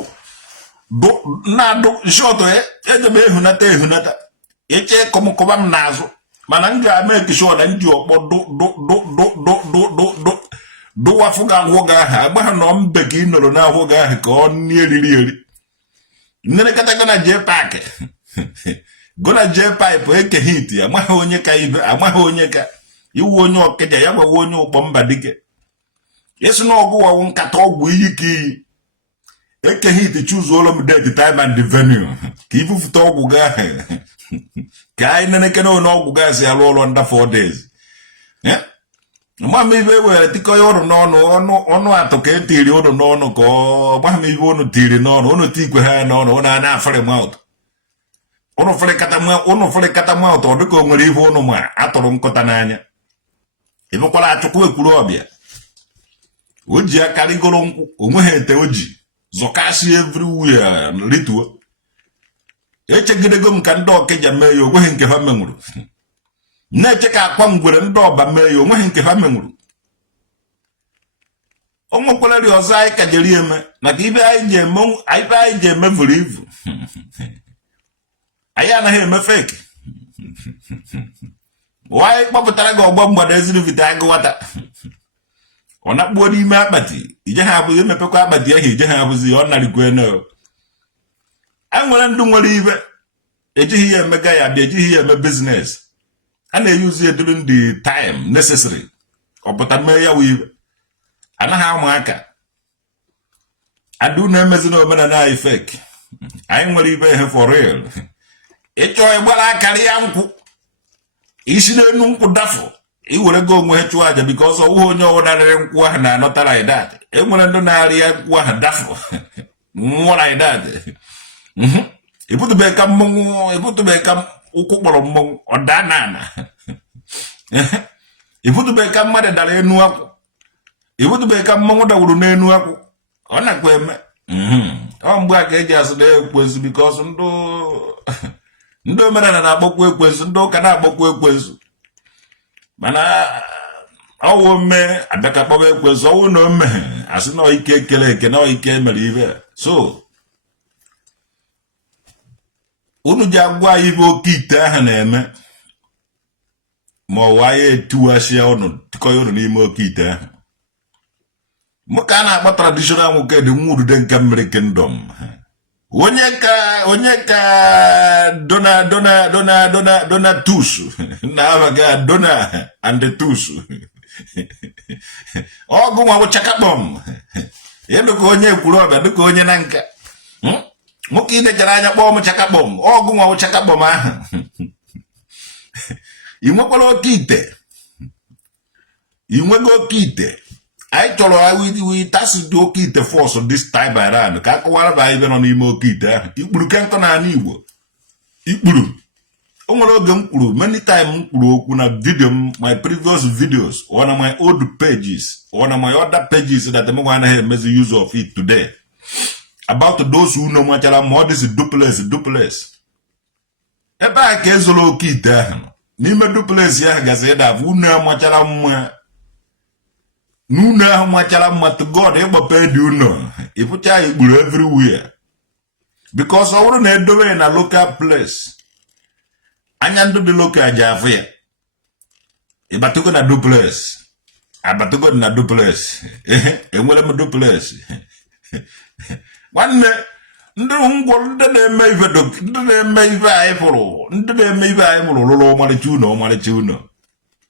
na-adụ shọtụ ejebe ehunata eche kọmkọba m n'azụ mana m ga-ama ekesho na nji ọkpọ dụwafụ gị ahụ gị ahụ agbaghị nọ mbe ka ị nọrọ n'ahụ gị ahụ ka ọ nie eriri eri nnerekọta gị na jee paakị gona jee paịpụ Oke-Ite amaghị onye ka ibe amaghị onye ka iwu onye Ọkịja ya gwawa onye ụkpọ mba dike isi na ọgụ wawu nkata ọgwụ iyi ka iyi Oke-Ite chuzuola m date time and the venue ka ibufute ọgwụ gị ahụ ka anyị nenekene onye ọgwụ gị asị alụ ụlọ nda 4 days mama ibe were tikọ ya ụrụ n'ọnụ ọnụ atọ ka etiri ụrụ n'ọnụ ka ọ gbaghị m ibe ụnụ tiri n'ọnụ ụnụ tikwe ha n'ọnụ ụnụ a na-afere maụtụ ụnụ fere kata maụtụ ọ dịka o nwere ihe ụnụ ma atụrụ nkụta n'anya ebekwala achụkwu ekwuru ọbịa o ji akarịgoro nkwụ onweghị ete o ji zọkasị everywhere rituo echegidego m ka ndị Ọkịja mee ya onweghị nke ha menwuru na-eche ka akpa ngwere ndị ọba mee ya onweghị nke ha menwuru o nwekwararị ọzọ anyị ka jeri eme maka ibe anyị ji eme vuru ivu anyị anaghị eme feki anyị kpọpụtara gị ọgbọ mgbada eziri vite agụwata ọ na-akpuo n'ime akpati ije ha abụghị emepekwa akpati ahụ ije ha abụzi ọ narịkwe na a nwere ndụ nwere ibe ejighị ya emega ya bịa ejighị ya eme biznes a na-eyuzi ya during the time necessary ọ pụta mee ya ibe anaghị ama aka adụ na-emezi na omenala anyị fake anyị nwere ibe ihe for real ịchọ ịgbara akarị ya nkwụ isi n'enu nkwụ dafụ iwere go onwe chụọ aja because ọwụghị onye ọwụnarịrị nkwụ ahụ na-anọtara idat enwere ndị na-arị ya nkwụ ahụ dafụ nwụra idat ebutube ka ụkwụ kpọrọ mmọnwụ ọda na ebutube ka mmadụ dara enu akwụ ebutube ka mmọnwụ dawuru n'enu akwụ ọ nakwa eme ọ mgbe a ka eji asụ na ekwensu because ndị omenala na-agbakwa ekwensu ndị ụka na-agbakwa ekwensu mana ọwụ mme abịaka kpọba ekwensu ọwụ na ome asị na ike ekele eke na ike mere ibe so unu ji agwa anyị bụ Oke-Ite ahụ na-eme ma ọ wa ya etuwasịa ụnụ tịkọ ya ụnụ n'ime Oke-Ite ahụ mụka a na-akpọ traditional nwoke dị nwa udude nke mmiri kingdom onye ka dona tusu na-abaga dona and tusu ọgụ nwa bụ chakakpọm ịdụ ka onye kwuru ọbịa dịka onye na nka nwoke idechara anya kpọọ m chakakpọm ọgụ nwa bụ chakakpọm ahụ ị nwekwara Oke-Ite ị nwego Oke-Ite anyị chọrọ tasị dị Oke-Ite force this time around ka akọwara ba ibe nọ n'ime Oke-Ite ahụ ikpuru ke nkọ n'ala Igbo ikpuru o nwere oge m kwuru many time m kwuru okwu na video my previous videos or na my old pages or na my other pages that m anaghị emezi use of it today about those who know machara ma ọ dịzi duplex ebe a ka ezoro Oke-Ite ahụ n'ime duplex ya gazi ịda bụ unu amachara mma n'unu ahụ machara mma to God ịgbape dị unu ịpụcha ya ikpuru everywhere because ọ bụrụ na edobe na local place anya ndụ dị local ji afụ ya ịbatugo na duplex abatugo na duplex enwere m duplex nwanne ndị ngwọrọ ndị na-eme ibe anyị fụrụ ndị na-eme ibe anyị mụrụ lụrụ ọmarịcha ụnọ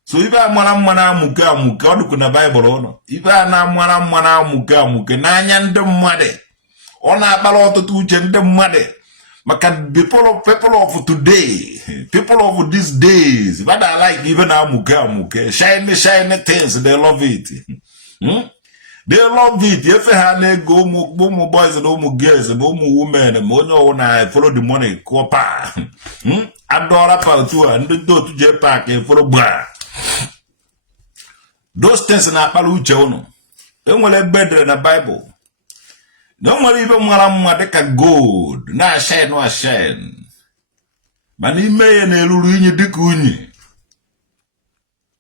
So ife a mara mma na-amụke amụke ọ dịkwa na Baịbụl ụnọ ife a na-amara mma na-amụke amụke n'anya ndị mmadụ ọ na-akpara ọtụtụ uche ndị mmadụ maka people of today, people of these days, but I like even amuke, shiny things, they love it. They love it. If you have go more boys and more girls and more women, more follow the money, copa. Adora Paltua and do to J Park and follow bar. Those things in a paluchono. Don't want it better in the Bible. Don't worry even more like gold. Na shine. Mani me and a ruin de cuni.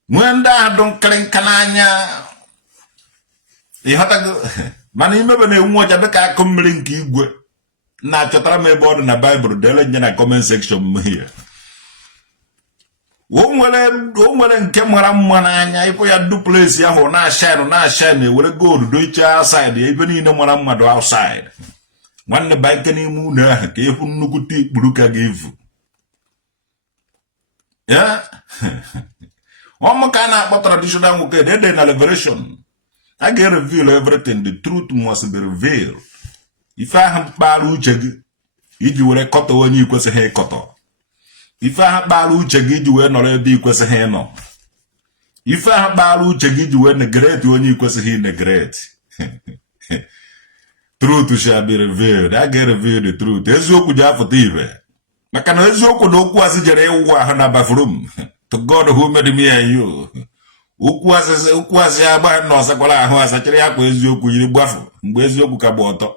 When that don't clink cananya. You have to go. Mani me when you watch a beca come link you. Na chatra me board in the Bible, they'll in a comment section here. Woman camera mananya, if we had do place ya or na shine, will go to do it outside, even in the one outside. One the bike any moon, if no good take Bruka give. Yeah? One more kind of traditional okay, then a liberation. I can reveal everything, the truth must be revealed. If I have balu jig, you will a cut when you was a hair cutter. If I have balu jig, you will not be was a hair no. If I have balu jig, you will neglect when you was a hair neglect. Truth shall be revealed. I get revealed the truth. There's no good for TV. Makanazo no quasi jerewa hanabafrum. To God who made me and you. Ukwasi aba no sakola ho asachiri akwa eziokwu yiri gbafu mgbe eziokwu ka bụ ọtọ.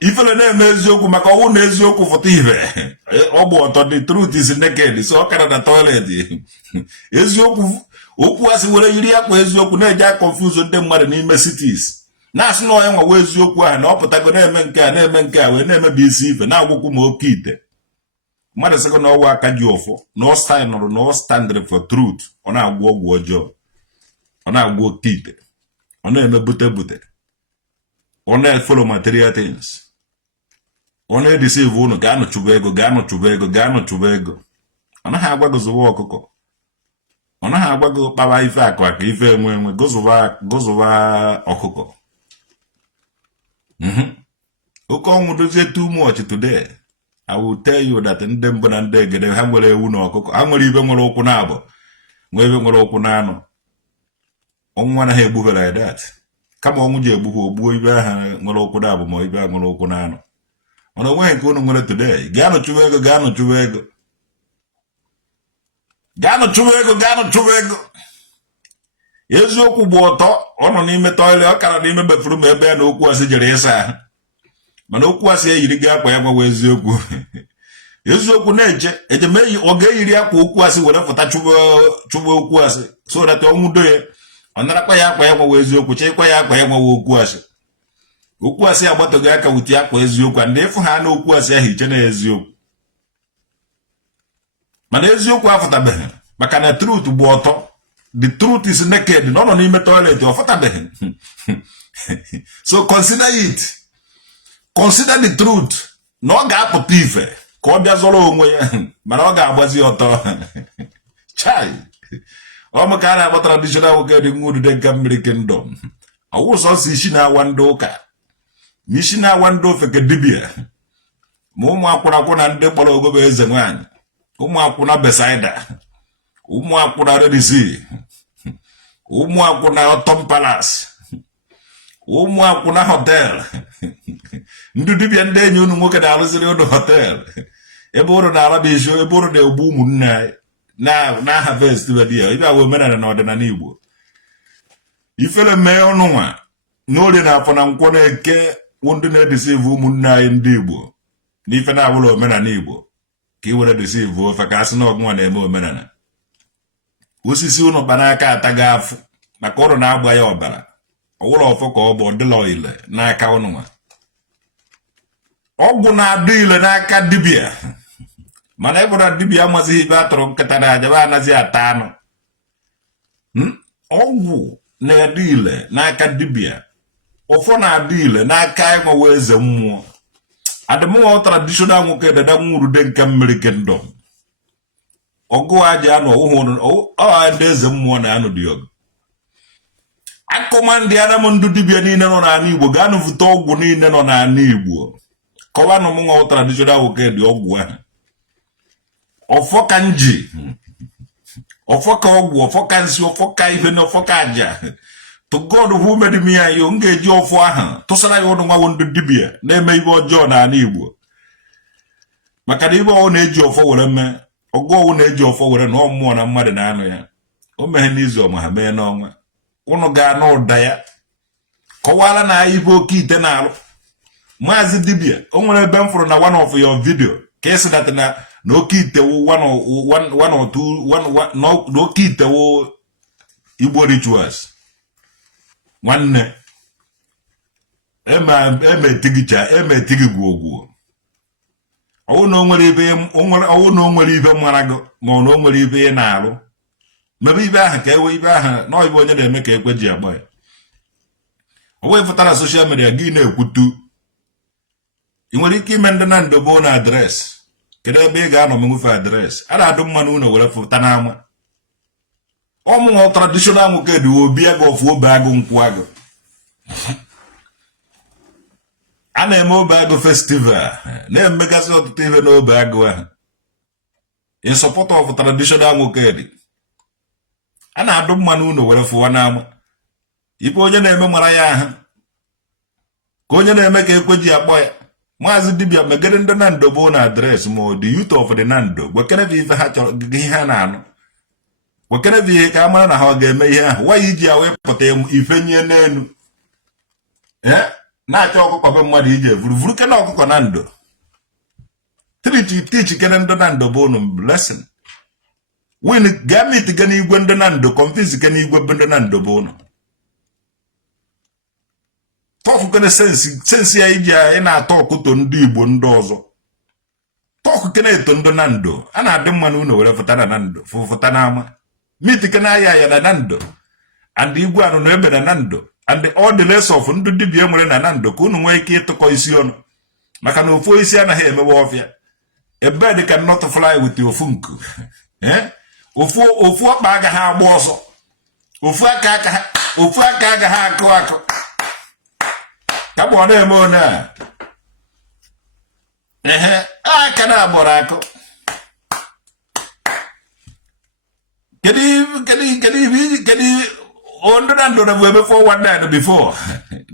Ifele na-eme eziokwu maka ọwụ na eziokwu foto ibe. Ọ bụ ọtọ, the truth is naked, so ọ kara na toilet. Eziokwu okwuasi were yiri akwa eziokwu na-eje confuse ndị mmadụ n'ime cities. Na-asị na onye nwa eziokwu a na ọ pụtago na-eme nke a wee na-emebi isi ife na-agwụkwu ma Oke-Ite. Mmadụ sịkwa na ọwa aka ji ọfọ na ọ standard for truth, ọ na-agwụ ọgwụ ọjọọ, ọ na-agwụ Oke-Ite, ọ na-eme bute, ọ na-follow material things, ọ na-edeceive unu gaa chụba ego. Ọ naghị agwa gị zụwa ọkụkọ, ọ naghị agwa gị kpawa ife akụ aka ife enwe gụzụwa ọkụkọ. Oke ọnwụ dozie too much today. I will tell you that in them but and they get a hammer uno cook. I'm going to even more open abo. Maybe more open ano. On one hair booger like that. Come on, you boo boy, more open abo, more open ano. On a way, go to today. Gano Chuvego. Yezoku boto, on name toilet, can remember from a band who was a jeresa. Mana okwu asị yiri gị akwa ya gwa eziokwu. Eziokwu na-eche ejeme oge yiri akwa okwu asị were fụta chụwa okwu asị so that ọnwụdo ya ọ narakwa ya akwa ya gwa eziokwu chekwa ya akwa ya gwa okwu asị. Okwu asị agbatoghị aka wuti akwa eziokwu ndị efu ha na okwu asị ahụ iche na eziokwu. Mana eziokwu afụtabeghị maka na truth bụ ọtọ. The truth is naked, nọ n'ime toilet ọ fụtabeghị. So consider it. Consider the truth. No ga-apụta ife ka ọ bịa zọrọ onwe ya mana ọ ga-agbazi ọtọ. Chai. Ọ maka na-agba traditional nwoke dị nwuru dị nka mmiri kingdom. Ọwụ sọsọ isi na-awa ndị ụka. Isi na-awa ndị ofe ke dibịa. Ma ụmụ akwụna na ndị kpọrọ ogobe eze nwaanyị. Ụmụ akwụna Besaida. Ụmụ akwụna Redisi. Ụmụ akwụna Otom Palace. Ụmụ akwụna hotel. Ndị dibịa ndị enyi unu nwoke na-arụziri unu hotel ebe unu na-arabisho ebe unu na-egbu ụmụnne anyị na harvest wedia ibe awo omenala na ọdịnala Igbo. Ifere mee ọnụ nwa n'orie na afọ na nkwọ na-eke ndị na-edeceive ụmụnne anyị ndị Igbo n'ife na-abụla omenala Igbo ka i were deceive ofe ka asị na ọgụnwa na-eme omenala. Osisi unu kpa n'aka ataghị afụ maka ụrụ na-agba ya ọbara ọwụrụ ọfọ ka ọ bụ ọdịla ile n'aka unu nwa. Ọgwụ na-adị ile n'aka dibịa mana ịbụrụ dibịa amazighị ibe atụrụ nkịta na aja anaghị ata anụ. Ọgwụ na-adị ile n'aka dibịa, ụfọ na-adị ile n'aka ịnwewe eze mmụọ. Adịmụọ traditional nwoke dada nwuru dị nke mmiri kingdom. ọgụ aja anụ ọhụrụ ndị eze mmụọ na anụ dị ọgụ akụma ndị adam ndụ dibịa niile nọ n'ala Igbo ga-anụ vụta ọgwụ niile nọ n'ala Igbo kọwanụ m nwa traditional nwoke dị ọgwụ ahụ ọfọ ka nji ọfọ ka ọgwụ ọfọ ka nsị ọfọ ka ife na ọfọ ka aja to God who made me and you ga-eji ọfọ ahụ tụsara ya ụnụ nwa ndụ dibịa na-eme ibe ọjọọ n'ala Igbo maka na ibe ọwụ na-eji ọfọ were mee ọgụ ọwụ na-eji ọfọ were na ọ mmụọ na mmadụ na-anụ ya o meghe n'izu ọma ha mee n'ọnwa ụnụ ga-anụ ụda ya kọwara na ibe Oke-Ite na-alụ maazị dibịa o nwere ebe m fụrụ na one of your video ka esi data na Oke-Ite na Oke-Ite wụ Igbo rituals nwanne eme-etigi gwuogwuo ọwụ na o nwere ibe mara gị ma ọ na o nwere ibe ị na-alụ mebe ibe ahụ ka ewe ibe ahụ na ibe onye na-eme ka ekwe ji agba ya o wee fụtara soshal midia gị na-ekwutu ị nwere ike ime ndị na ndobo na adreesị kedu ebe ị ga-anọ menwefe adreesị a na-adụ mmanụ ụlọ were fụta n'ama ọmụnwa traditional nwoke dị obi agụ ofu obe agụ nkwụ agụ a na-eme obe agụ festival na-emegasị ọtụtụ ihe n'obe agụ ahụ in support of traditional nwoke dị a na-adụ mmanụ ụlọ were fụwa n'ama ibe onye na-eme mara ya ahụ ka onye na-eme ka ekweji akpọ ya maazị dibịa megide ndị na ndobo na adreesị ma the youth of the nando gwekenebe ife ha chọrọ ihe ha na-anụ gwekenebe ihe ka a mara na ha ọ ga-eme ihe ahụ nwa ya iji ya wee pụta ife nye n'elu na-achọ ọkụkọ be mmadụ iji vuru kena ọkụkọ na ndo tichi kene ndị na ndobo unu blessing win gamit gana igwe ndị na ndo convince gana igwe bụ ndị na ndobo unu tọkụ kene sensi ya iji anyị na-atọ ọkụtọ ndị Igbo ndị ọzọ tọkụ kene eto ndị na ndo a na-adị mma na unu were fụta na ndo fụta n'ama miti kene aya na ndo and igwe anụ na ebe na ndo and all the rest of ndị dibịa nwere na ndo ka unu nwee ike ịtụkọ isi ọnụ maka na ofu isi anaghị emewe ọfịa ebe dị ka not fly with ofu nku ofu ọkpa agaghị agba ọsọ ofu aka agaghị akụ ka bụ ọ na-eme one aka na-agbọrọ akụ kedu ndị na ndụ na-ebu eme 419 before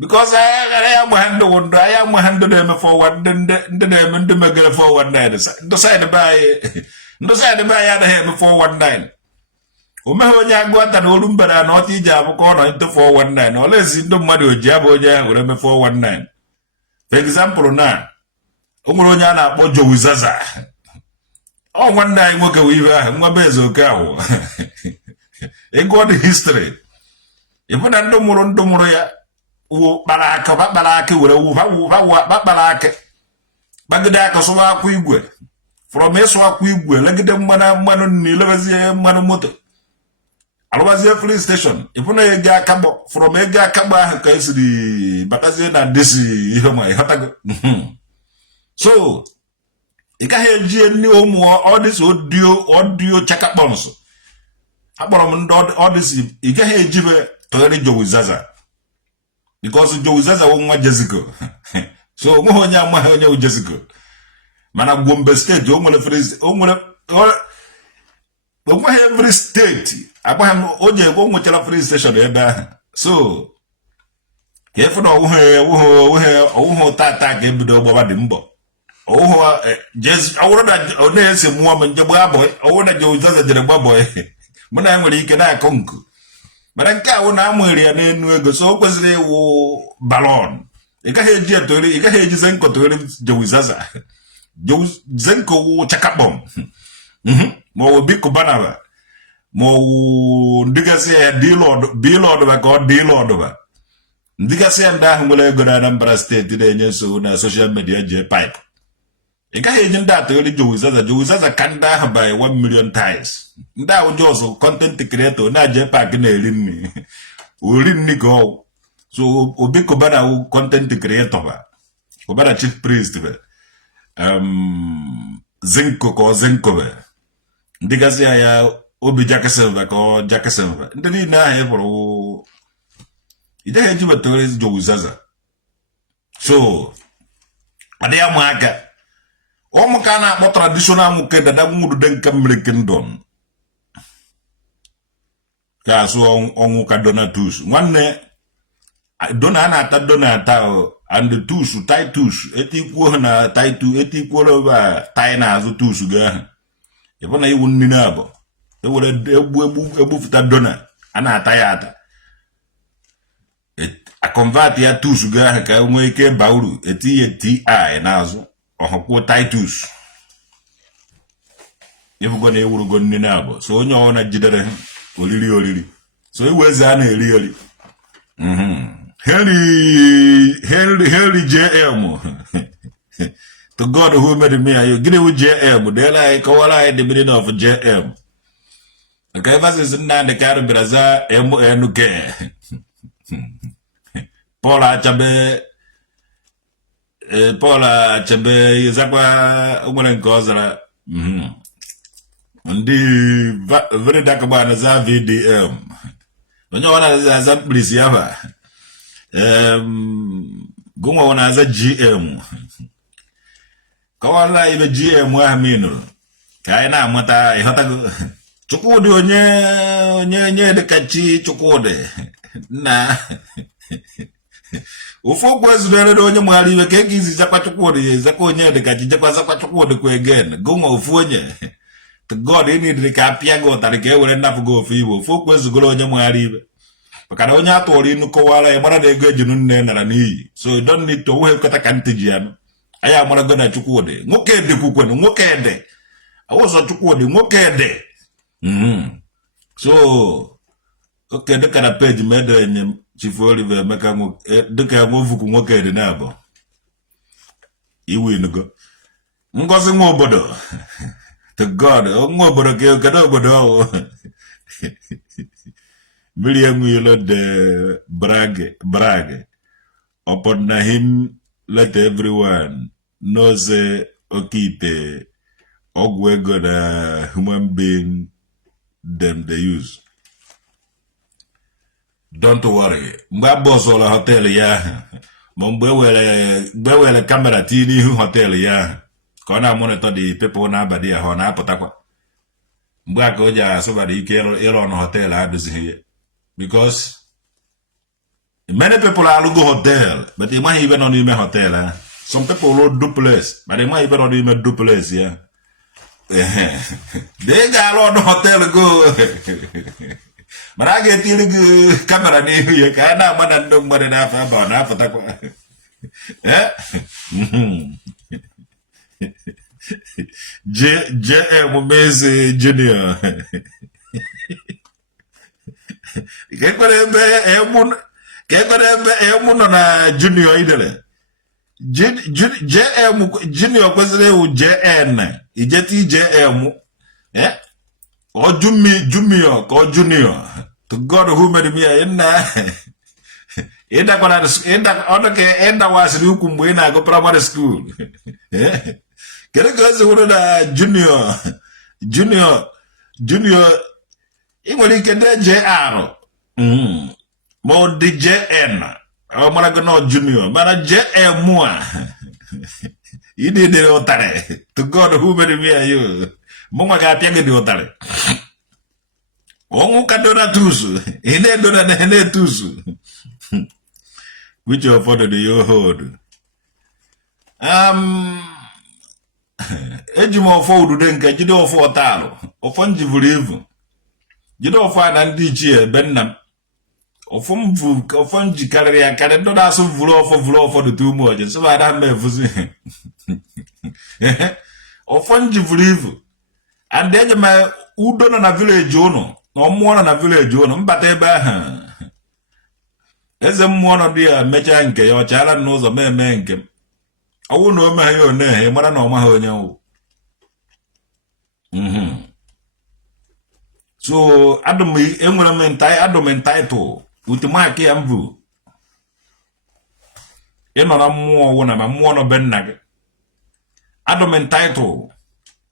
because anyị amagha ndị wụ ndụ anyị amagha ndị na-eme 419 ndị na-eme ndị megere 419 ndị saịdị be anyị anaghị eme 419 o meghị onye agụata na olu mbara na ọta iji abụ ka ọ nọ nte 419 olezi ndị mmadụ oji abụ onye ahụ were eme 419 for example na o nwere onye a na-akpọ Jowizaza ọ nwanne anyị nwoke wee ibe ahụ nwa be eze oke ahụ ego dị history ịbụ na ndị mụrụ ya kpara aka were kpakpara aka gbagide aka sụwa akwa igwe from ịsụ akwa igwe legide mmanụ nilebezie mmanụ moto alụbazie free station ịbụ na ego akagbo from ego akagbo ahụ ka esiri batazie na desi ihe ma ịghọtago so ị gaghị eji ndị ụmụ ọdịsị ọdio chakakpọnsụ akpọrọ m ndị ọdịsị ị gaghị ejibe tụgharị Jowizaza because Jowizaza wụ nwa Jessica so onweghị onye amaghị onye wụ Jessica mana Gombe steeti onweghị every steeti agbaghị m onye o nwechara free station ebe ahụ so ka efu na ọwụghị tata ka ebido gbaba dị mbọ ọwụrụ na ọ na-esi mmụọ m nje gbaa bọị ọwụrụ na Jowizaza jere gba bọị mụ na ya nwere ike na-akọ nku mana nke ahụ na amụghịrị ya n'enu ego so o kwesịrị ịwụ balọn ị gaghị eji etori ị gaghị eji zenko togheri Jowizaza zenko wụ chakakpọm ma ọ wụ biko banaba ma ọ wụ ndịgasị ya dilọdụba ka ọ dilọdụba ndịgasị ya ndị ahụ nwere ego na Anambra steeti na-enye nsogbu na soshal midia jee paịpụ ị gaghị eji ndị atụgheri Jowizaza ka ndị ahụ by 1 million times ndị ahụ ji ọzọ content creator na-aje paakị na-eri nri ori nri ka ọwụ so Obi Kubana wụ content creator ba Kubana chief priest ba zinko ka ọ zinko ba Ndigazi ya obi Jackson ko Jackson. Ndini na he bro. Ide he jiba tore Joguzaza. So ade ya mwaka. O mukana mo traditional muke dada mudu den kamre kendon. Ka so ongu ka donatus. Nwanne dona na ta donata and the tusu tai tusu etikwo na tai tu etikwo ba tai na azu tusu ga. Ebo na iwu nni na abo. Ewere egbu futa dona ana ata ya ata. A convert ya tusu ga ka nwe ike bauru eti ti na azu ohokwo titus. Ebugo na ewuru go nni na abo. So onye ona jidere olili. So iweze ana eri. Henry JM. To God who made me, you give me JM. They like Kawala at the beginning of JM. Okay, versus in the Caribbean Braza MNK. Paula Chabe, Zakwa, Uman Gozara. And the very dark about a VDM. When you want as a police, Gungo as a GM. Kawala ibe GM wa minu. Kaina mata ihota chukudi onye de kachi chukudi. Na ufokwa zudere onye mwali ibe kegizi zakwa chukudi. Zako onye de kachi zakwa chukudi kwegen. Gungo ufonye. To God ini de kapiago tarike wele nafugo fibo. Ufokwa zugolo onye mwali ibe. Bakana onye atori nuko wala ya mara de geji nunne narani. So you don't need to uhe kata kantijiano. Aya mara gona chukwode. Ngokede kukwenu, ngokede. Awoso chukwode, ngokede. So, okay, deka na page mede nye Chief Oliver meka deka ya mwovuku ngokede nabo. Iwi nugo. Ngozi ngobodo. To God, ngobodo ke kada obodo. William yelo de brag. Upon him, let everyone know the Oke-Ite ogwego na human being them they use. Don't worry. Mba boss ola hotel ya. Mbe wele camera tini hu hotel ya. Kona monitor the people na abadi ya hona apotakwa. Mba koja somebody ike ero on hotel aduzi here. Because many people are go hotel, but they might even not even hotel. Some people will do place, but they might even not even do place, yeah. They got a lot of hotel go. But I get the camera near you. Can't have man don't but enough about half of that. Yeah. JM Maze Junior. Emuno na junior idele. JM junior kwesere u JN. Ijeti JM. Yeah? Or junior, or junior. To God who made me inna. Enda kwa enda wasiri huku mwena go primary school. Yeah? Kere kwese uno na junior. Ingoli kende JR. Mo di JN. O mara no junior. Mana JM mua. Ini de otare. To God who made me and you. Munga ga piange de otare. Ongu kadona tusu. Ine dona ne tusu. Which your father do you hold? Ejimo ofo denka jide ofo otaro. Ofo njivulivu. Jide ofo anandi ichie bennam. Ofo njikarere ya kare do da so vulo ofo de too much. So ba da mbe fuzi. Ofo njivulivu. And then my udo na village ono. No mwana na village ono. Mbate ebe ha. Eze mwana dia mecha nke ya ochala n'ụzọ meme nke. Owu na ome ha yo ne, mara na ọma ha onye wo. So adom entitle utimaki ya mvu. Eno na mmụọ wo na ma mmụọ no be nna gị. Adom entitle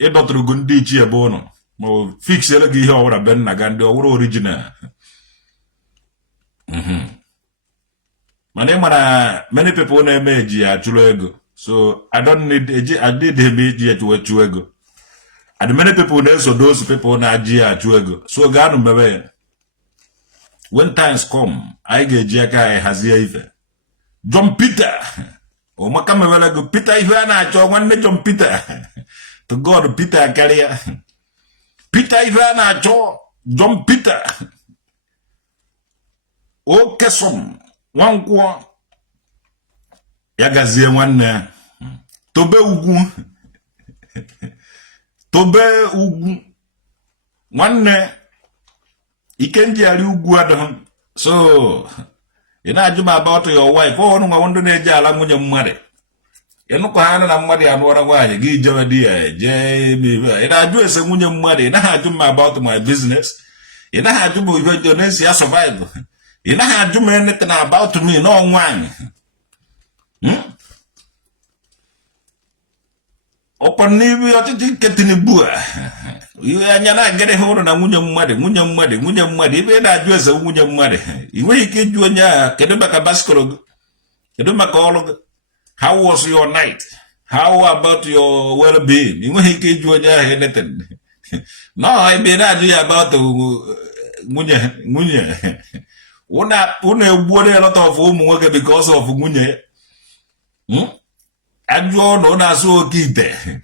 ịdọtụrụ go ndị ichie ebe ụnọ. mo fix ele gi ihe owura ben na ga ndi owura original mane mana many people na emeji ya chulo ego so I don't need I did emeji ya chulo ego and many people na so those people na aji ya chulo ego so ga nu mebe when times come I ga eji aka I hazie ife John Peter o maka mebele go Peter ife na acho nwanne John Peter to God Peter carrier Peter ife na acho John Peter o kesom Wankwo ya gazie nwanne tobe ugwu nwanne ikenji ari ugwu adọ so ina ajuma about your wife o onu nwa ndo na-eje ala nwunye mmade inu ko ha na mmade anụọra nwaanyị gị jewe di ya je mi ina aju ese nwunye mmade ina ajuma about my business ina ajuma ife jo na si survive you know how to do anything about me, no one. Open Navy, you get in the book. You are not getting hold on a Munyam muddy, even address a Munyam muddy. You will get you and ya, get back a basket. Get back all. How was your night? How about your well being? You will get you and ya anything. No, I mean, I do about the Munya. Una would a lot of home work because of Munye. And you all know that's Oke-Ite.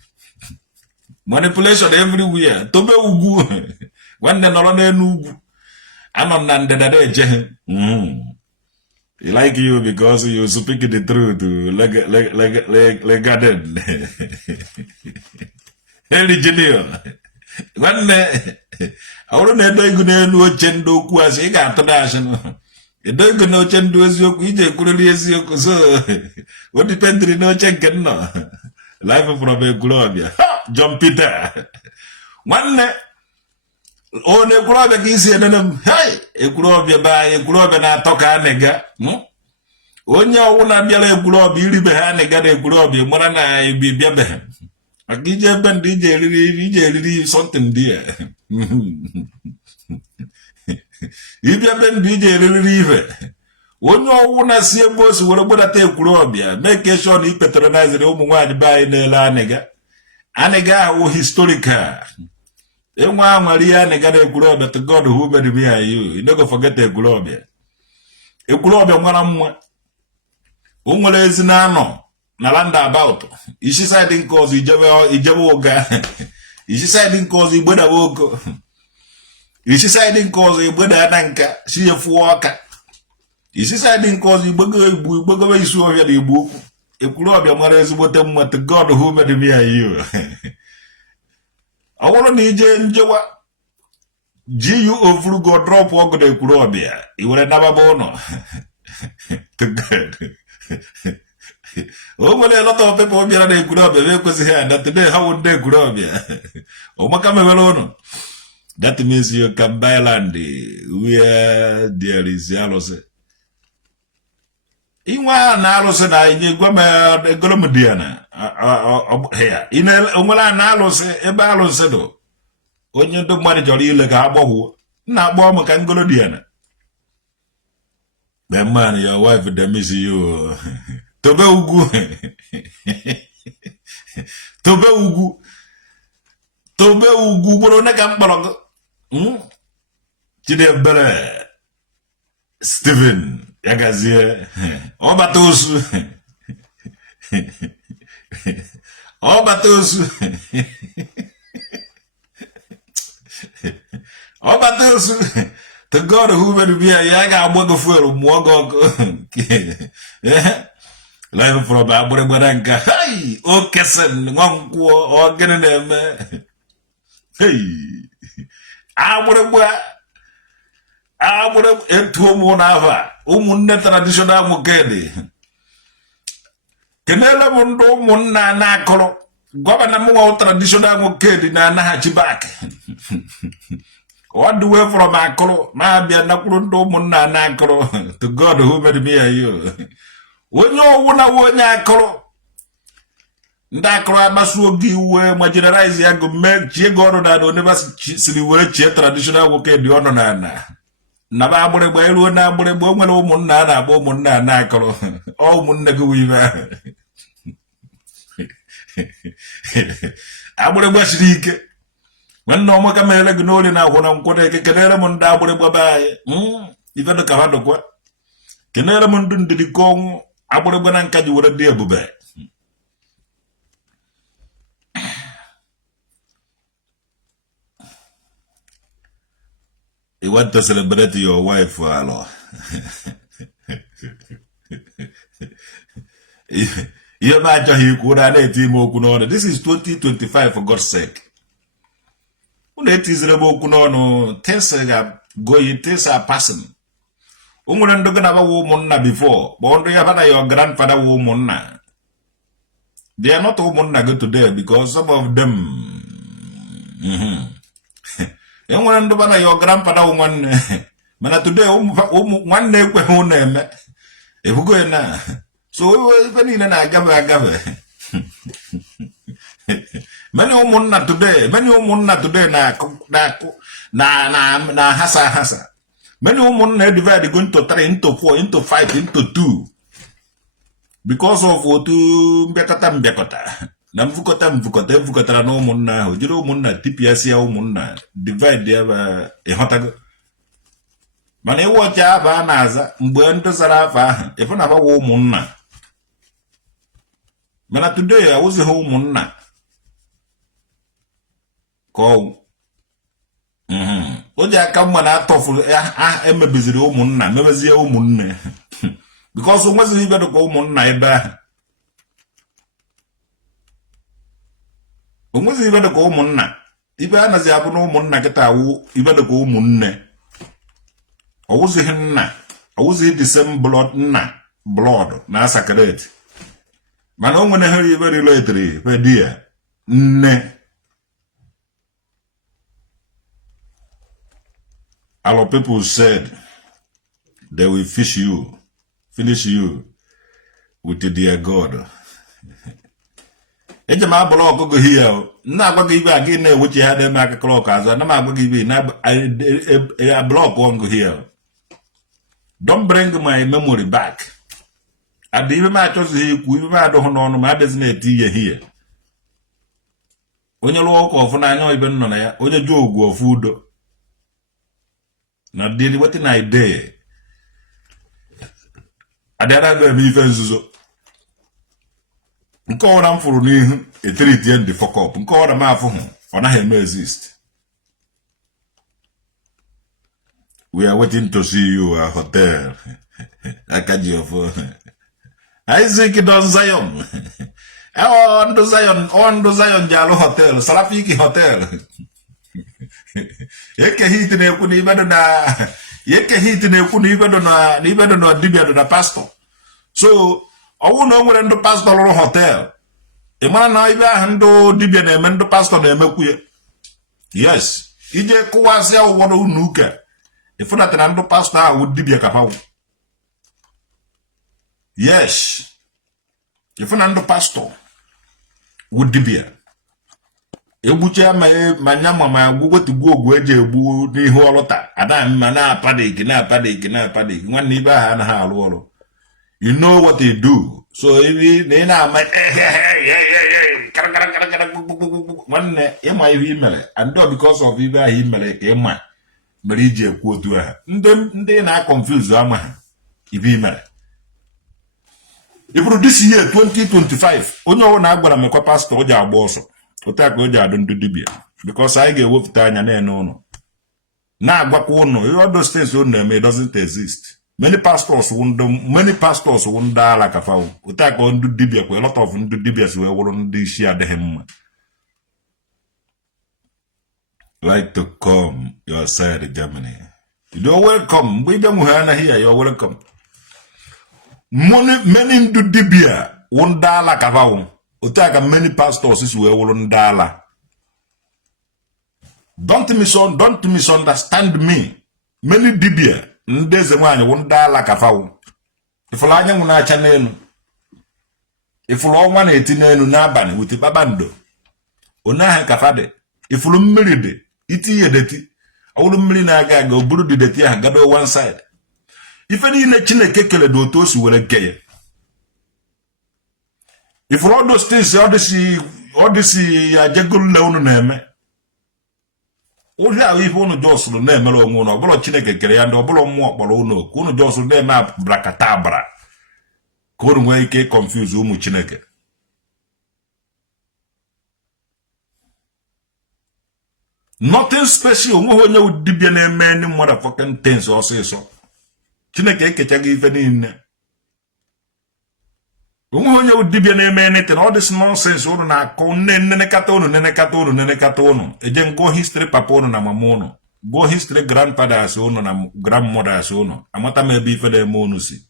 Manipulation everywhere. Tobe ugu. When the Norone nugu. I'm on Nanda. He like you because you speak the truth. Like garden. Engineer. One I don't know chendo kuas, he got to dash. You don't know chendo as you could so what depends on no check no life from a globe. John Peter. One on a globe easy and then hey, a globe by a globe and I talk a nigga. When you want to be a globe, you behind a got a globe, you want to be behind. I give you a DJ something dear. If you have been DJ River, when you want to see a boss, what about a take Globia, make sure you patronize the home one by the Lanega. Anega who historical. Then one Maria Nega Globia to God who made me you. You never forget the Globia. A Globia one Umale is nano. Nalanda about. Ishi siding cause Ijawoga. Ishi siding cause Ibuda Woko. Ishi siding cause Ibuda Nanka. She a fuaka. Ishi siding cause Ibuga is over the book. A club your mother is what them what the God who made me and you. I want to need Joa. G.U. of Frugo drop walk the Kurobia. You would never bono. To God. Oh, well, a lot of people be on a Kurobia because here that today how would they Kurobia? Oh, Macamavelono. That means you can buy land where there is Yalose. In one Nalos and I, you go to Golomadiana. Here, in Umala Nalos, a Balosedo. When you do manage or you like a bow, not bomb can go to Diana. The man, your wife, they miss you. Tobe ugu. Tobe ugu. Tobe ugu, Borona Campbell. Chide Bere. Stephen. Yagazie. Obatosu. Obatosu. Obatosu. To God who will be a yaga wonderful Mogo. Life from Aburanka. Hey, Okesan, one or getting them. Hey, I would have two one hour. Umunna traditional Mugedi. Kenela Mundo Munna Nakolo. Governor more traditional Mugedi Nana Hachibak. What do we from Akolo? Maybe a Nakundo Munna Nakolo. To God who made me a you. When you wanna win Akolo. nda akro basu gi we ma generalize ya go me chie go no da do ne bas siri we chie traditional wo ke di ono na ba agbere gba iru na agbere gba nwere umunna na agba umunna na akro o umunna go wi ba agbere gba siri ike nwanne ọma ka mere gị n'oli na agwụ na nkwụta eke kenere m ndị agbụrụ gbaba anyị ife dị ka ha dụkwa kenere m ndị ndidi ka ọnwụ agbụrụ na nka ji were dị ebube you want to celebrate your wife alo ihe m achọghị ikwu na na-eti ime okwu n'ọnụ. This is 2025 for God's sake. Unetizire boku nono things are going, things are passing. Ungundo gonna have a woman before, but you have your grandfather woman. They are not woman go today because some of them. Ungundo bana your grandfather woman. Mana today one day we who name. If we go na, so even in an agave. Many women today na hasa. Many women are divided going to 3 into 4 into 5 into 2 because of otu mbekota. Na mvukota na ụmụnna ahụ jiri ụmụnna tipịasịa ụmụnna divide ebe ịghọtago. Mana ịwọcha aba a na-aza mgbe ndị zara afa ahụ efu na abawa ụmụnna. Mana today awụzighị ụmụnna. Oji aka mma na atọfuru emebiziri ụmụnna mebezie ụmụnne because o nwezighi ibe dịka ụmụnna ebe ahụ. O nwezighi ibe dịka ụmụnna ibe anazi abụ na ụmụnna kịta awụ ibe dịka ụmụnne. O wụzighi nna, o wụzighi the same blood na sacred. Mana o nwere ha ibe related pe di ya nne. Our people said they will finish you with their God. Eje ma block go here. Na agbaga ibe aga na ewechi ha dem aka clock azo. Na ma agbaga ibe na a block on go here. Don't bring my memory back. Adi ibe ma choose ikwu ibe ma do no ma adezi na eti ye here. Onye lo ko ofu na anya ibe nno na ya. Onye ju ogwu ofu udo. Na dili what an idea. Adara go eme ife nzuzo. Nke ọra m furu n'ihu etreat end the fuck up. Nke ọra m afụ hụ ọ naghị eme exist. We are waiting to see you at hotel. Akaji of Isaac Don Zion. On Zion Jalo Hotel, Salafiki Hotel. Yeke hit ne kuni ibedo na dibia do na pastor. So owu no nwere ndo pastor loro hotel. E mara na ibe ahụ ndo dibia na eme ndo pastor na emekwu ya. Yes, ije kuwasi ya wodo unuka. If na tena ndo pastor ahụ dibia kapawu. Yes. If na ndo pastor would dibia. Ebuche ma nyama ma gwogotugbu ogwu eje egbu n'ihu ọlụta ada mma na apadik nwanne ibe ha na ha alụ ọrụ. You know what they do. So if they na ama nwanne ịma ihe imere and because of ibe ahụ imere ka ịma mere iji ekwu otu ha ndị na confuse ama ha ibe imere. Iburu this year 2025 onye ọwụ na agbara mekwa pastor o ji agba ọsọ. Ota ka o ji adụ ndị dibia because anyị ga-ewepụta anya na-ene ụnụ na-agwakwa ụnụ all those things ụnụ na-eme doesn't exist. Many pastors wụ ndị ala kafawu. Ota ka ndị dibia kwa a lot of ndị dibia si wee wụrụ ndị isi adịghị mma. Like to come your side Germany. You're welcome. Mgbe ibe nwe ha anaghị ya you're welcome. Many ndị dibia wụ ndị ala kafawu. Otaka many pastors is we will ndala. Don't misunderstand me. Many dibia ndeze mwanya wundala kafawu. Ifulanya muna chanenu. ifuru ọnwa na-etinye elu n'abalị wute kpakpando onaghị kafade ifuru mmiri dị itinye deti ọwụrụ mmiri na-aga aga o buru dị deti ahụ gado one side ife niile Chineke kele dị otu o si were nke ya ifuru ọdụ stins ọdịsi ya jegolule unu na-eme ụdị ahụ ife unu jọsụrụ na-emere onwe unu ọbụla Chineke kere ya ndị ọbụla mmụọ kpọrọ unu ka unu jọsụrụ na-eme abrakadabra ka unu nwee ike confuse ụmụ Chineke nothing special onweghị onye dibịa na-eme ndị mmadụ fucking things ọsịsọ Chineke ekechaghị ife niile onweghị onye dibịa na-eme anything all this nonsense unu na-akọ nenekata unu eje ngụọ history papa unu na mama unu gụọ history grandfathers unu na grandmothers unu amata m ebe ife na-eme unu si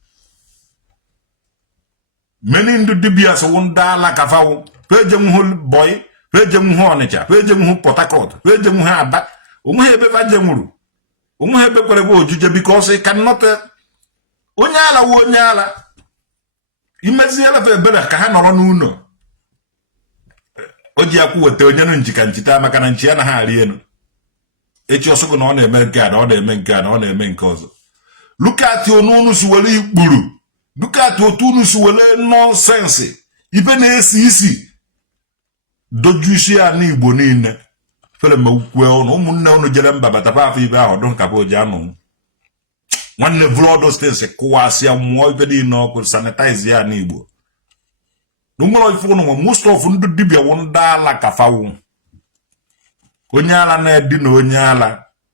many ndị dibịa so ndị ala kafawo peje nwuhu boy peje nwuhu Ọnịcha peje nwuhu Port Harcourt peje nwuhu Aba onweghị ebe vaje nwuru onweghị ebe kwere bụ ojuje because it cannot onye ala wo onye ala imeziela fe ebere ka ha nọrọ n'ụlọ o ji akwụ weta onye nụ njika nchita maka na nchi ya na ha arị enu echi ọsọgụ na ọ na-eme nke a na ọ na-eme nke a na ọ na-eme nke ọzọ lukati onunu si were ikpuru lukati otu unu si were nonsense ibe na-esi isi doju isi ya n'Igbo niile fere ma ukwe ụnụ ụmụnne unu jere mba batapa afọ ibe ahụ ọdụ nkapa oji anụ nwanne vlodo stens kụwasịa mmụọ ibe niile ọkụ sanitize ya n'Igbo n'ụmụrụ ife ụnụ nwe most of ndị dibịa wụ ndị ala kafawu onye ala na-edi na onye ala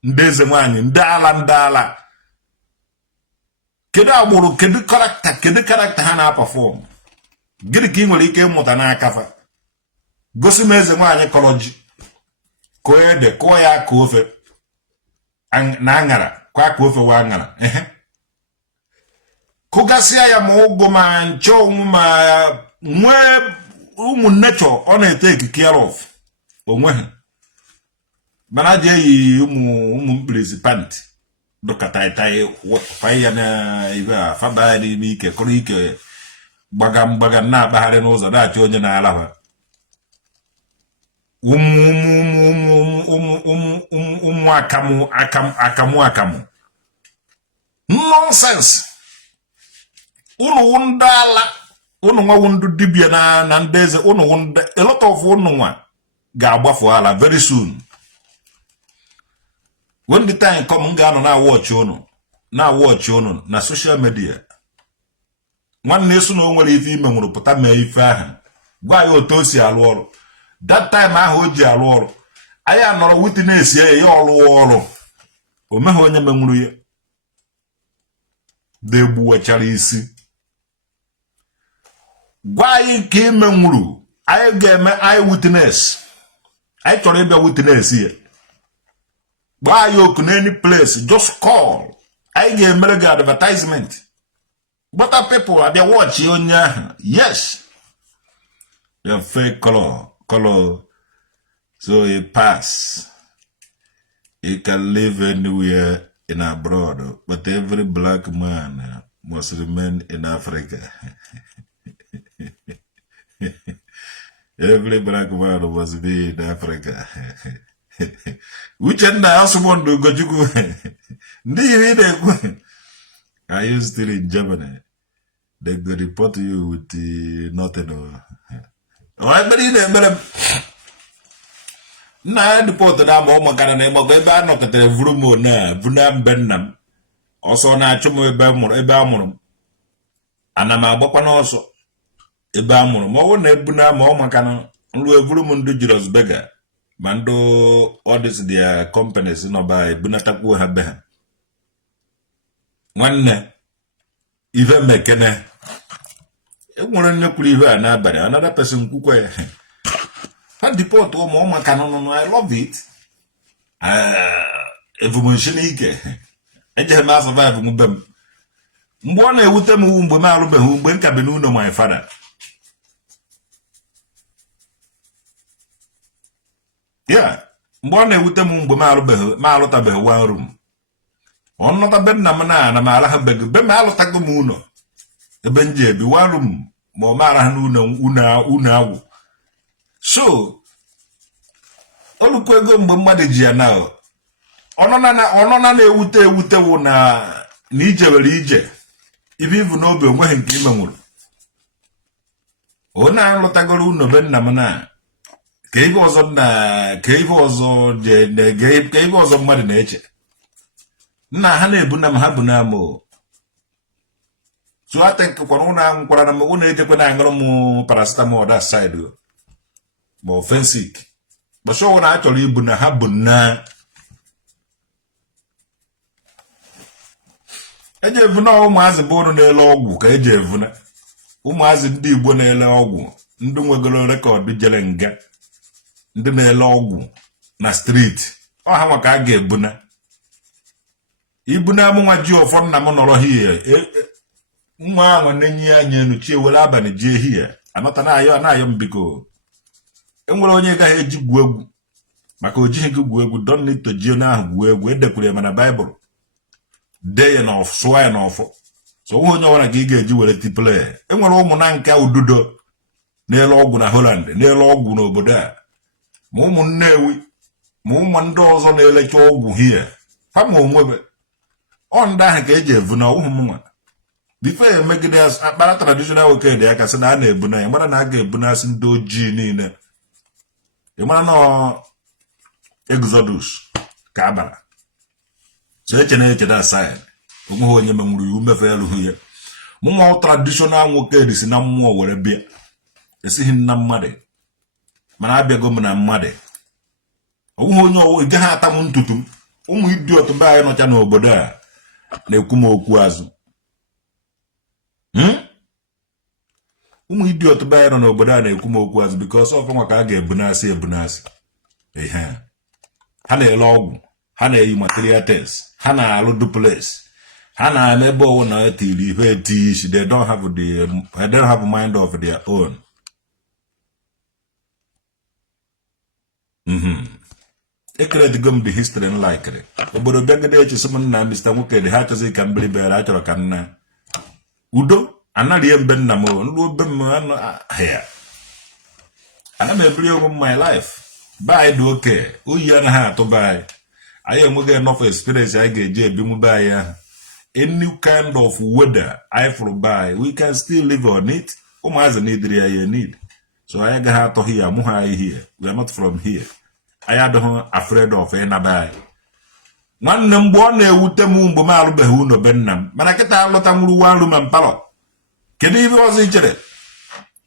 ndị eze nwaanyị ndị ala kedu agbụrụ kedu karakta ha na-apafọm gịnị ka ị nwere ike ịmụta n'aka fa gosi m eze nwaanyị kọrọ ji kụọ ede kụọ ya aka ofe na aṅara kwa aka ofe wa aṅara kụgasịa ya ma ụgụ ma nche onwu ma nwee ụmụ nechọ ọ na-ete ekike of onwe ha mana ji eyi ụmụ mkpirisi panti dọkataitai fai ya na ibe a faba ya n'ime ike kụrụ ike gbaga na-akpagharị n'ụzọ na-achọ onye na-alaba ụmụ akamụ nonsense unu ndị ala unu nwa ndị dibịa na ndị eze unu a lot of unu nwa ga-agbafu ala very soon when the time come ga-anọ na-watch unu na social media nwanne eso na o nwere ife ime nwụrụ pụta mee ife ahụ gwa ya otu o si alụ ọrụ that time ahụ o ji alụ ọrụ anyị anọrọ witness ya ọrụ o meghị onye menwuru ya degbuwechara isi gwa anyị nke ime nwụrụ anyị ga-eme anyị witness anyị chọrọ ịbịa witness ya gba anyị oku n'any place just call anyị ga-emere gị advertisement gbata people abịa watch onye ahụ yes your fake color so it pass. You can live anywhere in abroad, but every black man must remain in Africa. Every black man must be in Africa. Which end I also want to go to Are you still in Germany? They go report you with nothing. Alright, but na report na ma ụmụ kana na ebe a nọketere vrumo na vuna mbennam ọsọ na-achụ m ebe amụrụ ana m agbakwa n'ọsọ ebe amụrụ ma ọ na ebuna ma ọ maka na nru evrum ndị Jirosbega ma ndị ọdịs dia companies nọba ebunatakwu ha be ha nwanne ive mekene enwere nnekwuru ihe a n'abalị another person kwukwa ya ha deport ụmụ maka nụnụ I love it evolution ike eje ma survive mgbe m mgbe ọ na-ewute m mgbe m arụbeghị mgbe nka bi n'ụlọ my father yeah mgbe ọ na-ewute m mgbe m alụtabeghị one room ọ nọta be nna m na m alahabeghị be m alụtago m ụlọ ebe nje ebi one room ma ọ mara ha unu agwụ. So olukwu ego mgbe mmadụ ji ya na ọnọna na-ewute wụ na ije were ije ibe ibu n'obi onweghị nke ime nwụrụ onye alụtagoro unu be nna m na ka ibe ọzọ mmadụ na-eche nna ha na-ebu na m ha bụ na m so ata nkekwana ụnụ anwụkwara na m ụnụ ejekwe na aṅụrụ m paracetamol that side ma ofensik bọsọ ọwụ na a chọrọ ibu na ha bụ na eji evuna ụmụazị bụ ụnụ na-ele ọgwụ ka eji evuna ụmụazị ndị Igbo na-ele ọgwụ ndị nwegoro rekọdụ jere nga ndị na-ele ọgwụ na streeti ọha maka a ga-ebuna ibuna amụnwa ji ụfọ nna m nọrọ hie nwa ahụ na-enye ya anya enu chie were abalị ji ehihie anọta na-ayọ mbiko enwere onye gaghị eji gwuo egwu maka ojighị gị gwuo egwu don need to ji onye ahụ gwuo egwu edekwuru ya mana baịbụl dee ya na sụọ ya n'ọfọ so onye ọbụla ka ị ga-eji were tiple enwere ụmụ na nke ududo na-ele ọgwụ na Holland na-ele ọgwụ n'obodo a ma ụmụ Nnewi ma ụmụ ndị ọzọ na-elecha ọgwụ hie ha ma onwebe ọ ndị ahụ ka eji evu na ọgwụ mụnwa bifo ya emegide akpara traditional Oke-Ite ya kasị na a na-ebuna ya mara na a ga-ebunasị ndị ojii niile ịmara na Exodus ka abara so eche na aside onweghị onye menwuru ya umefe ya lụhụ ya mụnwa traditional Oke-Ite si na mmụọ were bịa esighị nna mmadụ mana abịago m na mmadụ onweghị onye ọwụ ị gaghị ata m ntutu m ụmụ idiot be anyị nọcha n'obodo a na-ekwu m okwu azụ ụmụ idiot be anyị nọ n'obodo a na-ekwu m okwu azụ because ọfọ nwa ka a ga-ebunasị ihe ha na-ele ọgwụ ha na-eyi material test ha na-alụ duplex ha na-eme ebe ọwụ na etiri ihe eti isi they don't have mind of their own. Ekeredigo m the history nlikiri obodo bịagide echesi m nna Mr. Nwoke ha achọzi ka mgbiribere a chọrọ ka nna udo anaghị mbe nna m ndị obe m ana m ebiri onwe m my life be anyị dị oke oyi anaghị atụ be anyị enweghị enough experience anyị ga-eji ebinwu be anyị ahụ any kind of weather anyị fụrụ be anyị we can still live on it ụmụazị n'idiri ya need so anyị agaghị atọghị ya mụ ha anyị here we are not from here anyị adịghị afraid of ịnaba anyị nwanne mgbe ọ na-ewute m mgbe m alụbeghị ụlọ be nna m mana kịta alụta nwuru one room and parlour kedu ihe ọzọ i chere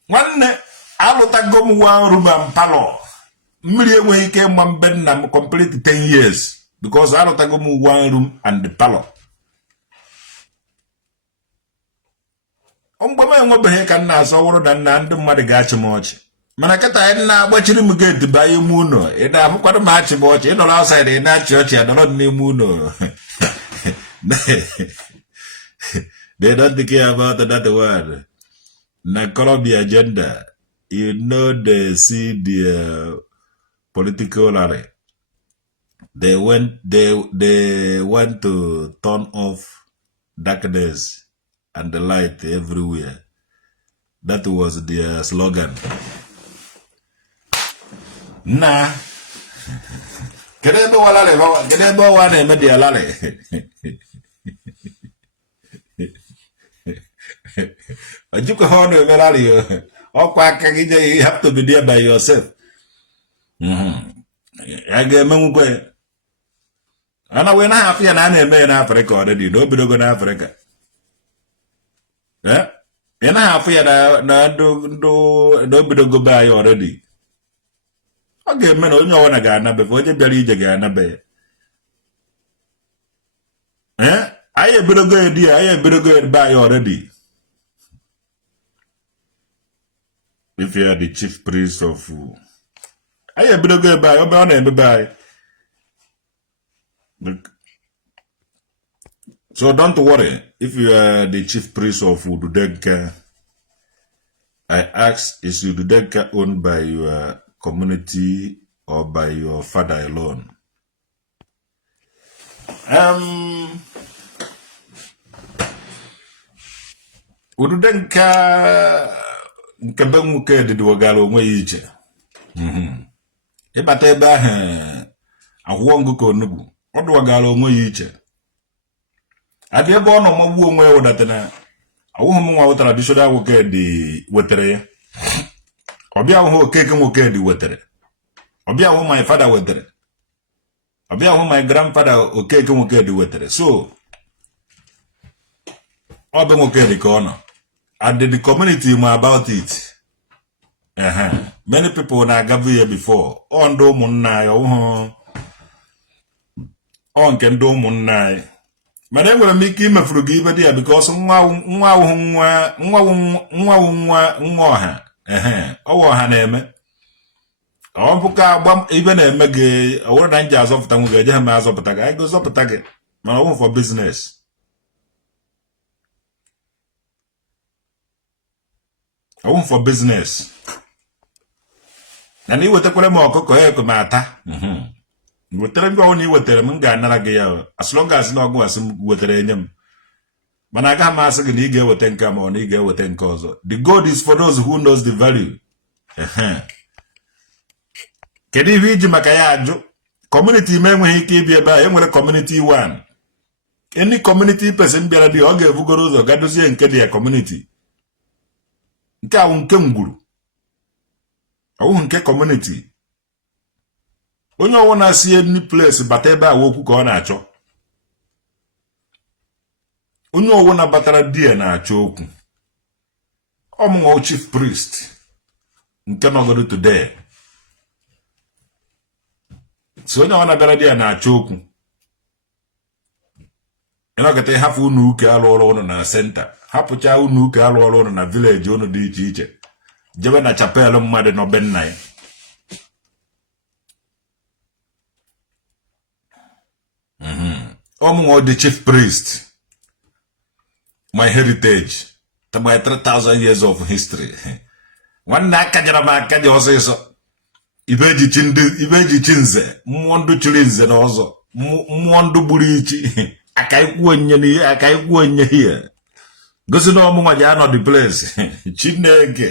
nwanne alụtago m one room and parlour mmiri enweghị ike ịma mbe nna m complete 10 years because alụtago m one room and parlour mgbe m enwebeghị ka nna asọ wụrụ na nna ndị mmadụ ga-achị m ọchị mana kịta anyị na-agbachiri m geeti banye ime ụlọ ị na-ahụkwado m achị m ọchị ị nọrọ outside ị na-achị ọchị ya nọrọ n'ime ụlọ they don't care about that word na Colombia agenda you know they see the political rally they want to turn off darkness and the light everywhere. That was their slogan. Nah. Kedebe wa na-eme dị alale. Ojukwa ha ọ na-eme lali ọkwa aka gị je you have to be there by yourself. Ya ga-emenwukwe ana we na hapụ ya na a na-eme ya n'Afrịka already na obidogo n'Afrịka. Ị na hapụ ya na ndụ obidogo be anyị already. Ọ ga-eme na onye ọwụna ga-anabe onye bịara ije ga-anabe ya anyị ebidogo edi ya anyị ebidogo be anyị already. If you are the chief priest of anyị ebidogo ebe anyị ọ na-emebe anyị. So don't worry if you are the chief priest of Ududenka. I ask, is Ududenka owned by your community or by your father alone? Ududenka nke be nwoke dị wegara onwe ya iche ịbata ebe ahụ akwụkwọ ngụ ka onugbu ọ dụwagara onwe ya iche adị ebe ọ nọ magbuo onwe ya wedatana awụghị m nwa wetara traditional nwoke dị wetara ya ọbịa ahụhụ okeke nwoke dị wetara ọbịa ahụ my father wetara ọbịa ahụ my grandfather okeke nwoke dị wetara so ọ bụ nwoke dị ka ọ nọ and the community ma about it many people na-agavu ya before ọ ndị ụmụnna anyị ọ nke ndị ụmụnna anyị mana enwere m ike imefuru gị ibe dị ya because nwa ọha ọwa ọha na-eme ọ bụka agba ibe na-eme gị ọwụrụ na nji azọpụta nwe ga-eje ha ma azọpụta gị anyị gozọpụta gị mana ọ for business ọwụ for business na iwetakwara m ọkụkọ ya eko m ata wetara ngwa na iwetara m ga-anara gị ya as long as na ọgụ asị m wetara enye m mana agaghị m asị gị na ị ga-eweta nke ma ọ na ị ga-eweta nke ọzọ the gold is for those who knows the value kedu ihe iji maka ya ajụ community m enweghị ike ịbịa ebe a enwere community one any community person bịara dị ọ ga-ebugoro ụzọ ga dozie nke dị ya community nke ahụ nke ngwuru ọwụghị nke community onye ọwụ na-asị any place bata ebe a okwu ka ọ na-achọ onye ọwụ na-batara di ya na-achọ okwu ọmụnwa chief priest nke nọgodo today so onye ọwụ na-abịara di ya na-achọ okwu ịnọkọta ịhapụ unu ụka alụ ọrụ ụnụ na senta hapụcha unu ụka alụ ọrụ ụnụ na vileji ụnụ dị iche iche jebe na chapel mmadụ n'obe nna ya ọmụnwa the chief priest my heritage my 3,000 years of history nwanne akajara m akaja ọsịsọ ibe eji chi nze mmụọ ndụ chiri nze na ọzọ mmụọ ndụ gburu ichi aka ikwu onye ihe gosi na ọmụnwa ji anọ the place Chineke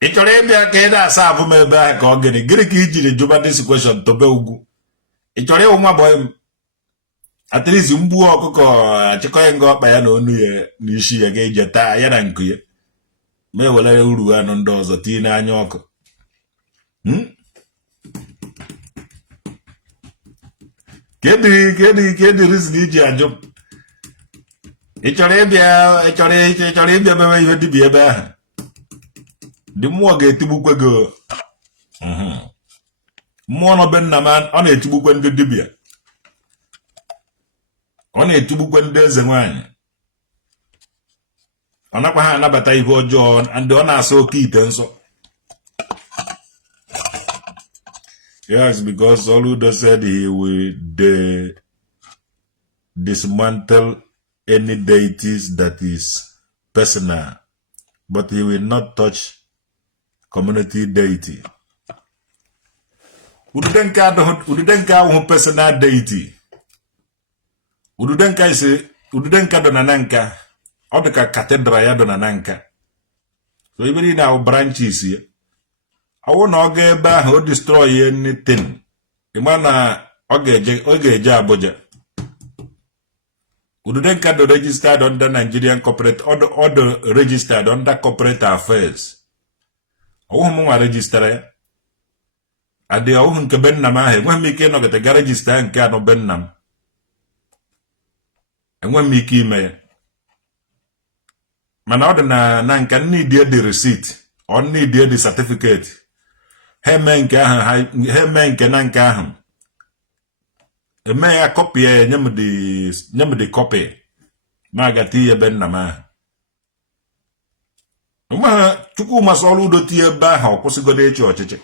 ị chọrọ ịbịa ka ị na-asa abụ m ebe ahụ ka ọ gịnị ka ijiri jụba this question tobe ugwu ị chọrọ ịwụ nwa bọyị m at least mgbuo ọkụkọ achịkọghị nga ọkpa ya na onu ya n'isi ya ga-eje taa ya na nku ya ma ewere uru anụ ndị ọzọ tinye n'anya ọkụ kedị reason iji ajụ ị chọrọ ịbịa mewe ihe dibịa ebe ahụ dị mmụọ ga-etigbukwe gị mmụọ nọbe nna m ọ na-etigbukwe ndị dibịa ọ na-etigbukwe ndị eze nwanyị ọ nakwa ha anabata ihe ọjọọ ndị ọ na-asa Oke-Ite nsọ yes because Soludo said he will dismantle any deities that is personal but he will not touch community deity udude nke ahụ personal deity udude nka dọ na nka ọ dị ka katedral ya dọ na nka so ibe niile ahụ branches ya ọwụ na ọ ga ebe ahụ o destroy anything ịma na ọ ga-eje Abuja udude nka dọ registered under Nigerian corporate order registered under corporate affairs ọwụghị m nwa registara ya adị ọwụghị nke be nna m ahụ enweghị m ike ịnọgịta ga regista nke anọ be nna m enweghị m ike ime ya mana ọ dị na nka nnidie dị receipt ọ nnidie dị certificate ha eme nke na nke ahụ eme ya kọpị ya nye m dị kọpị ma agata ihe be nna m ahụ mgbe ha Chukwuma Soludo tie ebe ahụ ọ kwụsịgodo ịchị ọchịchị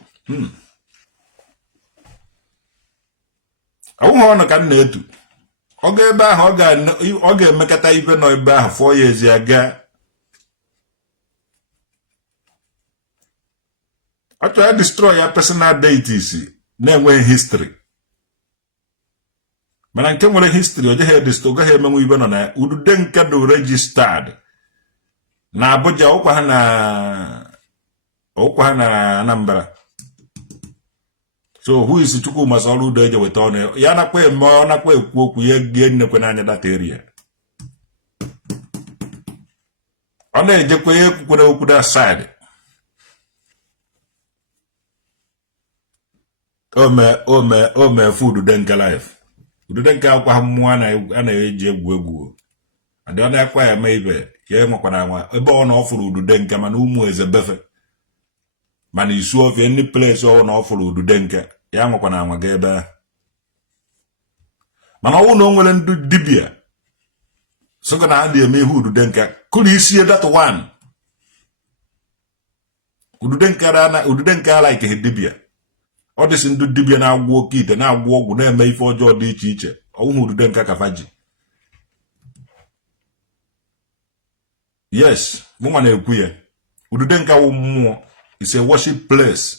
ọwụghị ọnụ ka m na-etu ọ ga ebe ahụ ọ ga-emekọta ibe nọ ebe ahụ fọ ya ezi aga ọ chọrọ ya destroy ya personal deities na-enweghị history mana nke nwere history o jeghị destroy gaghị emenwe ibe nọ na udude nke dị registered na Abuja ụkwa ha na Anambra. So who is Chukwuma Soludo eje weta ọnụ ya nakwa eme ọ nakwa ekwu okwu ya gie nnekwe n'anya data area. Ọ na-ejekwa ya ekwukwe na okwu da side. Ome food denka life. Ududenka akwa mmụọ a na-eji egwu. Adị ọ na-akwa ya mee ibe ya enwekwana anwa ebe ọ na ọfụrụ ududenka mana ụmụ eze befe. Mana isu ofie ndị place ọ na ọfụrụ ududenka ya nwekwana anwa ga ebe a. Mana ọwụ na o nwere ndị dibia sọka na adị eme ihe ududenka kụrụ isi that one. Ududenka ala ike dibia. Ọ dịsị ndị dibia na-agwọ Oke-Ite na-agwọ ọgwụ na-eme ife ọjọọ dị iche iche. Ọwụ ududenka kafaji. Yes, mụnwa na-ekwu ya. Ududenka wụ mmụọ. It's a worship place.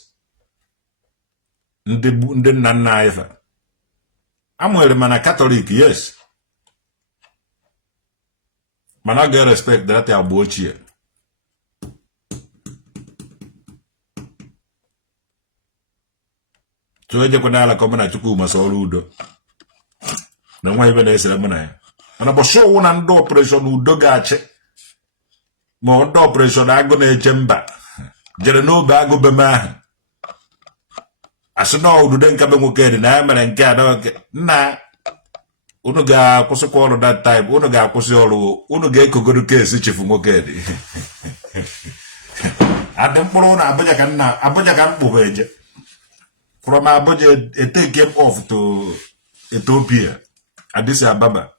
Ndị nna nna anyị fa. Amụere mana Catholic, yes. Mana a ga-respect that agba ochie. So ejekwa n'ala kọmụ na Chukwuma Soludo. Na nwa ibe na-esere mụ na ya. Mana bọsụ ọwụ na ndị operation udo ga-achị. Ma ndị operation agụ na-eche mba. Jere n'obe agụ be m ahụ. Asị na ududenka be nwoke dị na ya mere nke a nna unu ga-akwụsịkwa ọrụ that time. Unu ga-akwụsị ọrụ. Unu ga-ekogodo kesi chifu nwoke dị. Adị mkpụrụ na Abuja ka mkpụrụ eje. From Abuja, take him off to Ethiopia, Addis Ababa.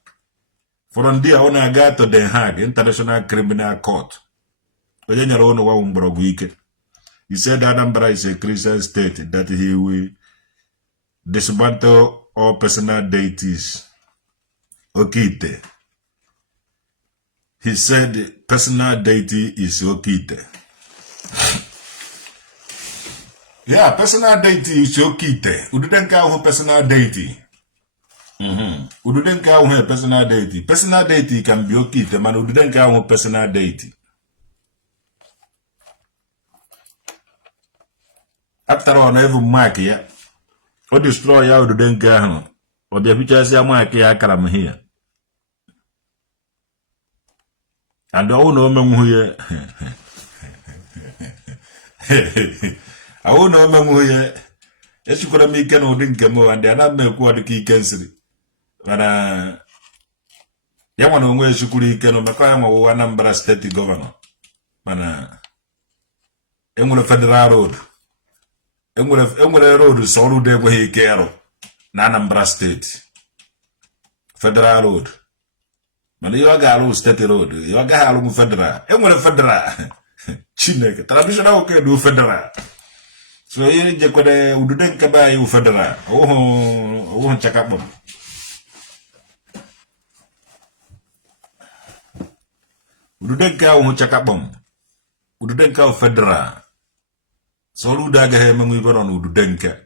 From there, I got to Den Haag, International Criminal Court. He said Anambra is a Christian state, that he will dismantle all personal deities. Oke-Ite. He said personal deity is Oke-Ite. Yeah, personal deity is Oke-Ite. Ududenka ahụ personal deity. Ududenka ahụ personal deity. Personal deity can be Oke-Ite, man. Ududenka ahụ personal deity. After all, every mark ya. O destroy ya Ududenka ahụ. O bịa pictures ya mark ya akara m here. And all no menwu ya. I won't know Mamuya. Yes, you could have made no drink more, and they are not make what the key can see. But Yaman way Sukuri can Macama or Anambra state governor. But Emula Federal Road. Emula Road is Soludo where he care. Anambra state. Federal Road. But you are Galo State Road. You are Galo Federal. Emula Federal. Chineke. Traditional okay do Federal. So here je kode ududenka ba yu federal. Oh chakapom. Ududenka chakapom. Ududenka federal. Soludo aga he mengu ibaron ududenka.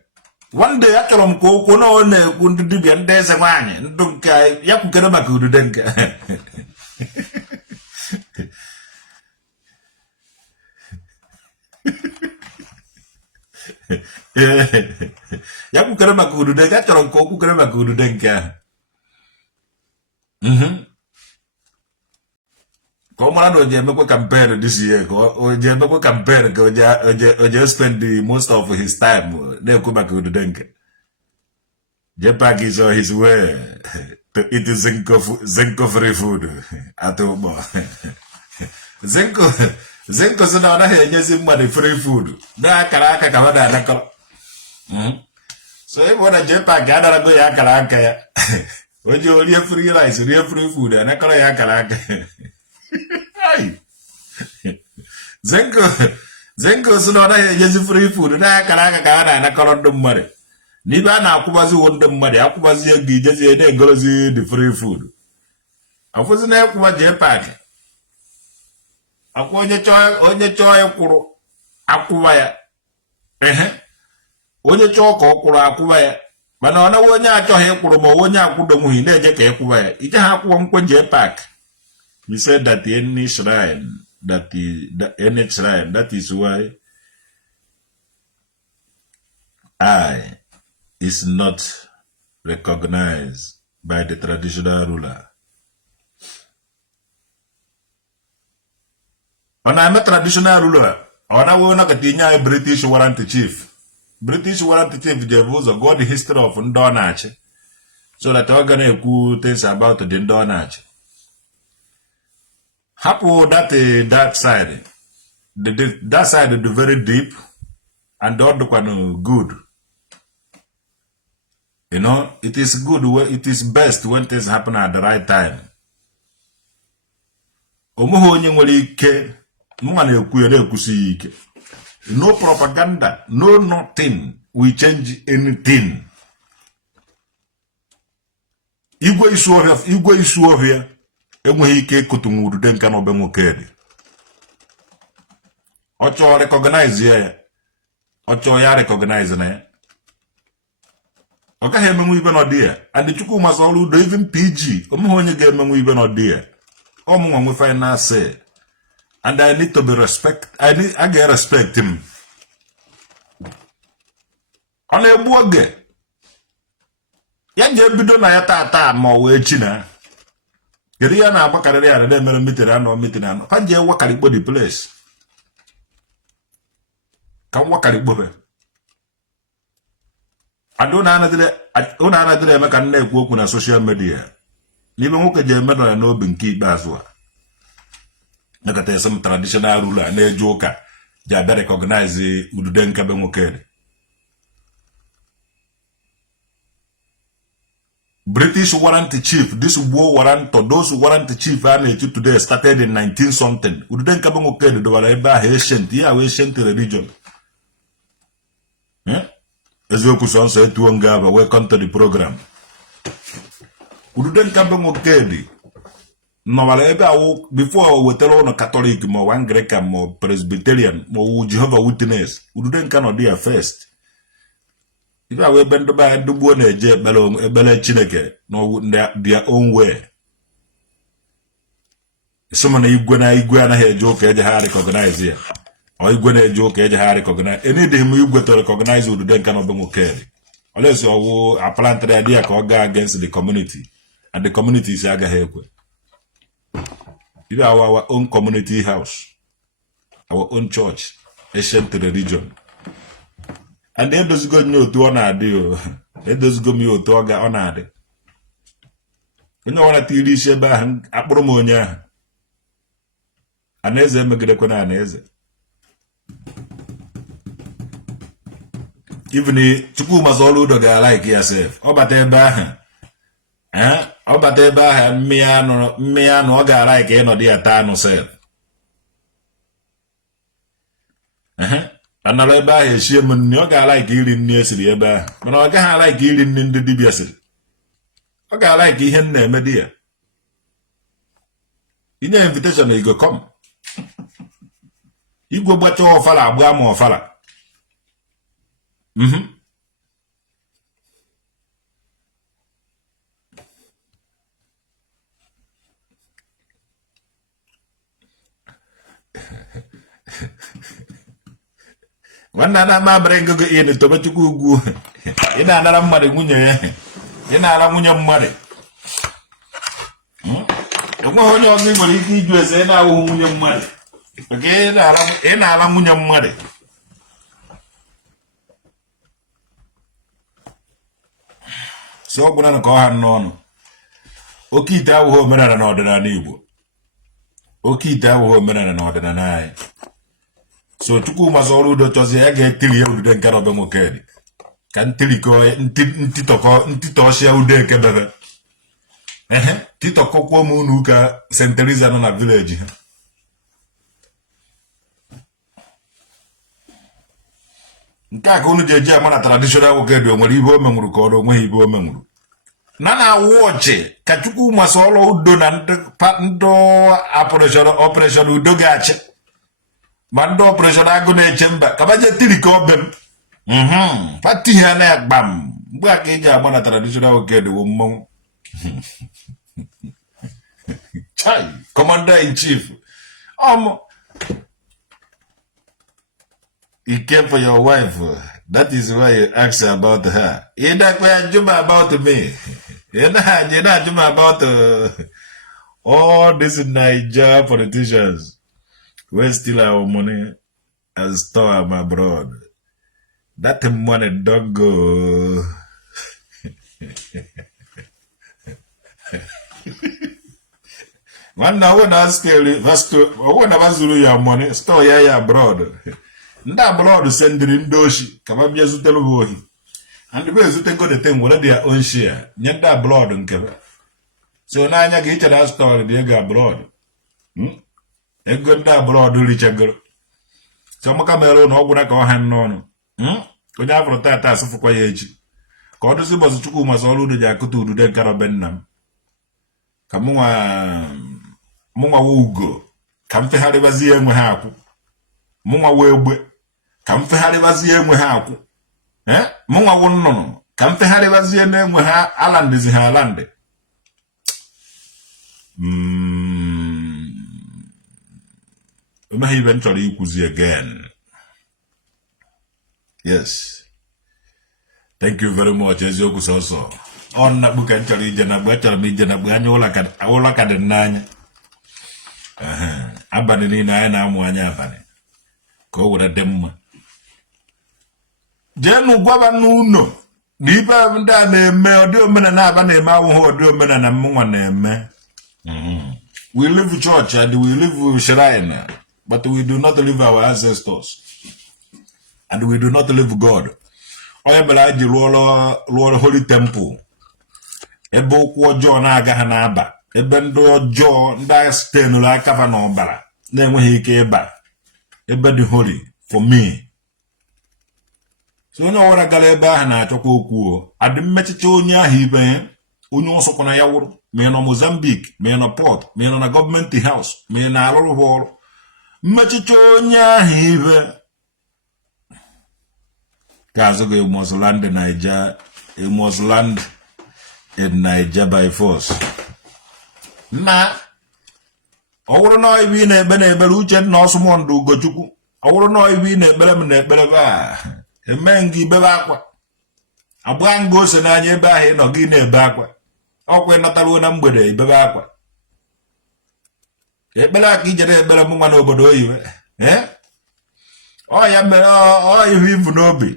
One day akalom ko no ne kundu dibia ndese nwanye ndunka yakukere maka ududenka. Ya kukere maka ududenka chọrọ nke okwu kere maka ududenka. Ka ọ mara na oje emekwe campaign this year ka oje emekwe campaign ka oje spend the most of his time na-ekwu maka ududenka. Jepak is on his way to eat zinko free food at Ugbo. Zinko so na anaghị enyezi mmadụ free food na akara aka ka mmadụ anakọrọ. So ebe na Jepak adarago ya akara aka ya. Oji orie free rice, rie free food, anakọrọ ya akara aka. Zinko so na anaghị enyezi free food na akara aka ka a na-anakọrọ ndị mmadụ. N'ibe a na-akwụbazi ndị mmadụ, akwụbazi ego ijezi na-egolozi the free food. Afụzi na-ekwụba Jepak. Akwa onye chọọ ịkwụrụ akwụba ya. Onye chọọ ka ọ kwụrụ akwụba ya. Mana ọ naghị onye achọghị ịkwụrụ ma onye akwụdonwughị na-eje ka ịkwụba ya. Ije ha akwụkwọ nkwe Jepak. He said that any shrine that any shrine. That is why I is not recognized by the traditional ruler. On I'm a traditional ruler. On I will not a British warrant chief. British warrant chief Jevuzo got the history of Ndonach. So that we're gonna cool things about the Ndonach. Hapo that side. That side is very deep and the other one good. You know, it is good, it is best when things happen at the right time. No propaganda, no nothing. We change anything. Igwe isu ohia enweghị ike kutungu den kan obe nwokedi. Ocho recognize ya. Ocho ya recognize na ya. Oka hemenwu ibe no dia. And the chuku Soludo even PG. Omo onye ga emenwu ibe no dia. Omo nwe final say. And I need to be I get respect him. On a boge. Ya je bido na ya tata ma we china. Geri ya na abakarere ya na mere meeting ano meeting ano. Pa je wakarigbo the place. Kan wakarigbo be. Adona anadire emeka nna ekwu okwu na social media. N'ibe nwoke je emedo ya n'obi nke ikpeazụ a. Nakata some traditional ruler na-eje ụka ji abịa recognize udude nke be nwoke. British warrant chief, this war warrant, those warrant chief are today started in 19 something. Udude nke be nwoke do wala ebe ahụ ancient, ya we ancient religion. Eziokwu sonso etuo ngaba, welcome to the program. Udude nke be nwoke no wala ebe awu before wetero no Catholic mo Anglican mo Presbyterian mo Jehovah Witness. Udude nke no dia first. If I will bend by the one a jet bellow chineke, no their own way. Someone Iguana here joke edge hard recognize here. Or Iguana joke edge hard recognize. Anything you go to recognize would then cannot be okay. Unless you a plant the idea go against the community. And the community is aga help. If our own community house, our own church, ancient religion. And then those go no to honor do. Let those go me to honor. You know what I tell you, Sheba, Apromonia. Aneze Megrekona Aneze. Even the Chukuma Soludo, they like yourself. Obateba, Obateba, Miano, Oga like any of the Atano self. And I like by a shaman, yoga like eating near the eba, but I can't like eating in the DBS. Okay, like eating them, my dear. In your invitation, you go come. You go but your fella, Bram or fella. One na bring go in to bet you go. In another muddy munye. In another munya muddy. The one you agree with you is in our munya muddy. Again, in our munya muddy. So good on call non. Oke-Ite wo mera na ordinary Igbo. Oke-Ite wo mera na ordinary. So tuku Soludo chozi ya ga-etiri ya udude nke robe nwokedi. Ka ntiriko ntito shia ude nke bebe. Tito kokwo mu unu ka St. Teresa no na village ha. Nke a ka unu jeje ama na traditional nwokedi o nwere ibe o menwuru ka ọrụ onwe ibe o menwuru. Na watch ka tuku Soludo na ndo operation udo ga-achị. Mando operation agu na echemba kabaje tiri ko bem pati ya na gbam mgbe aka eji agba na traditional okede wo mmon chai commander in chief You care for your wife. That is why you ask about her. You're not going to about me. You're not about all these Niger politicians. We steal our money and store them abroad. That money don't go. One now when I steal it, when I zuru your money, store ya abroad. Ndị abroad sendiri ndị oshi ka ma bịa zute ohi. And the way zute go the thing were their own share. Nye ndị abroad nke. So n'anya gị ichere store dị ego abroad. Ego ndị abroad richagoro. So maka mere na ọgwụ na ka ọha n'ọnụ. Onye afro tata asụfụkwa ya echi. Ka ọ dụzi ụbọchị Chukwu ma Soludo ji akụta udude nkara be nna m. Ka mụnwa ugo ka mfegharịbazie enwe ha akwụ. Mụnwa wee egbe ka mfegharịbazie enwe ha akwụ. Mụnwa wụ nnụnụ ka mfegharịbazie na-enwe ha alandizi ha alandi. Omeghị ibe m chọrọ ikwuzi again. Yes. Thank you very much. Eziokwu sọsọ. Ọ nnakpu ka m chọrọ ije na gbe chọrọ m ije na gbe anya ụlọ ka dị n'anya. Abalị niile anyị na-amụ anya abalị ka o were dị mma. Jenu gwaba n'ụlọ na ibe ndị a na-eme ọdị omenala aba na-eme awụghị ọdị omenala mụnwa na-eme. We live church and we live shrine, but we do not live our ancestors. And we do not live God. Onye mere anyị ji rụọ holy temple. Ebe okwu ọjọọ na-agaghị n'aba. Ebe ndị ọjọọ ndị agha stenụrụ aka fa n'ọbara na-enweghị ike ịba. Ebe dị holy for me. So onye ọwara gara ebe ahụ na-achọkwa okwu adị mmechicha onye ahụ ibe onye ọsọkwa na ya wụrụ ma ị nọ Mozambique ma ị nọ Port ma ị nọ na gọọmenti haus ma ị na-arụrụ ha ọrụ mmechicha onye ahụ ibe ka azụ gị must land in Niger. You must land in Niger by force. Na ọ wụrụ na ibe ị na-ekpe na-ekpere uche na Ọsụmọndụ Ugochukwu ọ wụrụ na ibe ị na-ekpere m na-ekpere ba eme ngị ibebe akwa agba ngo ose n'anya ebe ahụ ị nọ gị na-ebe akwa ọkwa ịnọtaruo na mgbede ibebe akwa ekpere aka ijere ekpere m nwa n'obodo oyibo ọ ya mere ọ ihu ibu n'obi.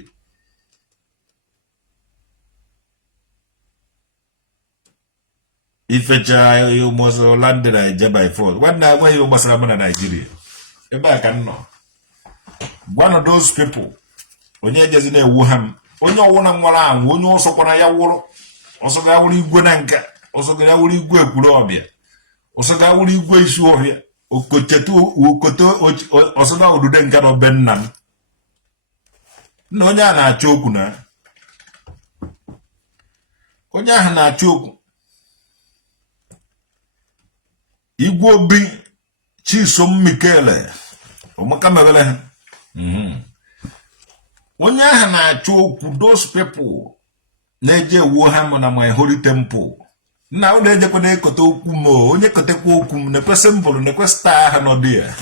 Ifecha you must land Nigeria by force. Nwanne agwaghị ihe gbasara m na Nigeria ebe a ka m nọ. One of those people onye ejezi na-ewu ha m onye ọwụna nwara anwụ onye ọsọkwara ya wụrụ ọsọ ga wụrụ igwe na nka ọsọ ga wụrụ igwe ekwuru ọbịa ọsọ ga wụrụ igwe isi ọhịa okoto ọsọ ga udude nka na be nna m na onye a na-achọ okwu na onye ahụ na-achọ okwu Igwe Obi Chisom Mikele Omaka mebele ha onye ahụ na-achọ okwu those people na-eje wuo ha m na my holy temple na ọ na-ejekwa na-ekote okwu m onye kotekwa okwu m na-ekwe symbol na-ekwe star ahụ nọdụ ya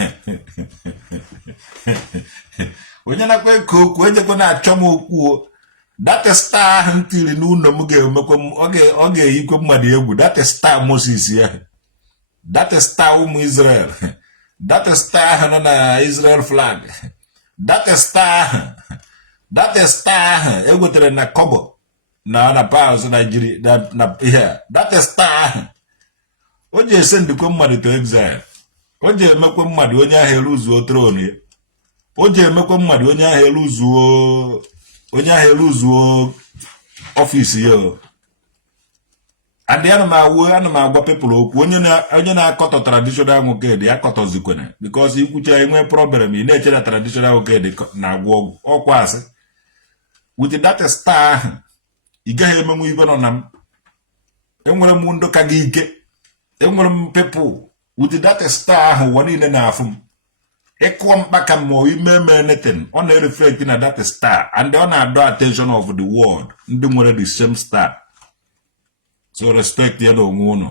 onye na-akwa eko okwu ejekwa na-achọ m okwu that star ahụ ntiri n'ụlọ m ga-emekwa ọ ga-eyikwe mmadụ egwu that star Moses ya that star ụmụ Israel that star ahụ nọ na Israel flag that star ahụ egwetere na Kobo na pounds Nigeria na ihe that star ahụ o ji ese ndịkwa mmadụ to exile o ji emekwa mmadụ onye ahụ eluzuo throne ya o ji emekwa mmadụ onye ahụ eluzuo ọfịs ya and ana m agwa people okwu onye na-akọtọ traditional nwoke dị akọtọzikwana because ikwucha enwe problem ị na-eche na traditional nwoke dị na-agwọ ọgwụ ọkwa asị with that star ahụ ị gaghị emenwe ibe nọ na m enwere m ndụ ka gị ike enwere m people with that star ahụ ụwa niile na-afụ m ịkụọ mkpaka m ma ime anything ọ na-reflect na that star and ọ na-adọ attention of the world ndị nwere the same star. So respect ya na onwe ụnụ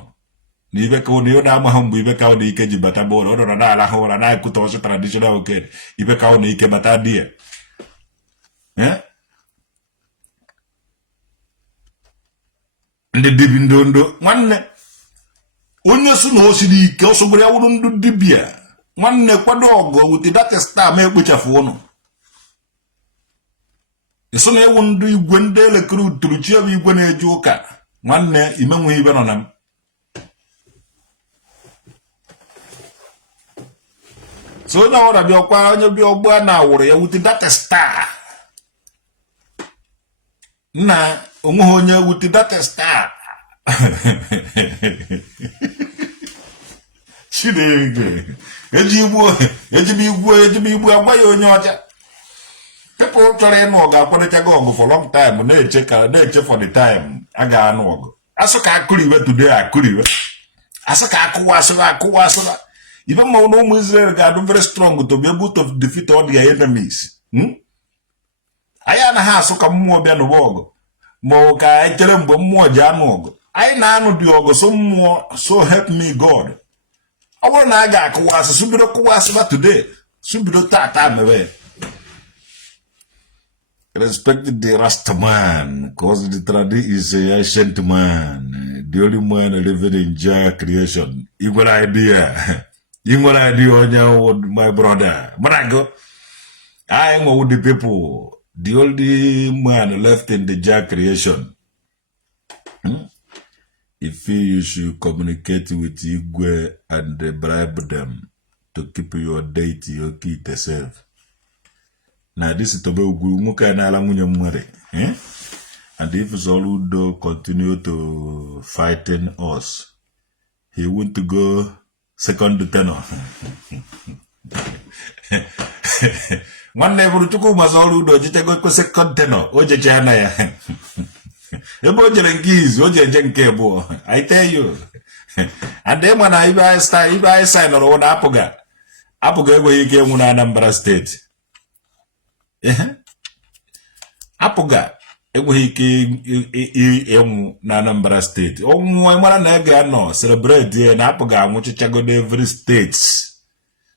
na ibe ka ụnụ na-amaghị mgbe ibe ka ụnụ ike ji bata bụrụ ọ nọ na ala ha ụra na-ekụta ọchị traditional oked ibe ka ụnụ ike bata dị ya ndị dibi ndondo nwanne onye si na osiri ike ọsọgbere ya wụrụ ndụ dibịa nwanne kwado ọgọ wute data star ma ekpochafu ụnụ eso na ewu ndị igwe ndị elekere uturu chi ebe igwe na-eje ụka nwanne imenwe ibe nọ na m so onye ọra bịa ọkwa onye bịa ọgbọ a na-awụrụ ya wute data star nna onweghị onye wute data star Chineke ejibe igbu agwa ya onye ọcha people chọrọ ịnụ ọgụ akwadochago ọgụ for long time na-eche for the time a ga-anụ ọgụ asụ ka akụriwe today akụriwe asụ ka akụwa asụra ibe mmanwụ na ụmụ Israel ga-adụ very strong to be able to defeat all their enemies anyị anaghị asụ ka mmụọ bịa n'ụwa ọgụ ma ọ ka anyị chere mgbe mmụọ ji anụ ọgụ anyị na-anụ dị ọgụ so mmụọ so help me God ọ bụrụ na a ga-akụwa asụ subido kụwa asụba today subido tata mewe respect the Rasta man because the tradition is a ancient man the only man living in Jah creation you got idea onye my brother Marago I am with the people the only man left in the Jah creation if you should communicate with Igwe and bribe them to keep your deity Oke-Ite safe. Now this is Tobe Ugwu nwoke na ala nwunye mmere. And if Soludo continue to fighting us, he want to go second tenor. Nwanne bụrụ Chukwu ma Soludo jitego ko second tenor o jecha na ya. Ebe o jere nke izu o jeje nke abụọ I tell you and then when I sign or one apụga enweghị ike enwu na Anambra steeti apụga enweghị ike enwu na Anambra steeti ọnwụ mara na ege anọ celebrate na apụga anwụchichago every state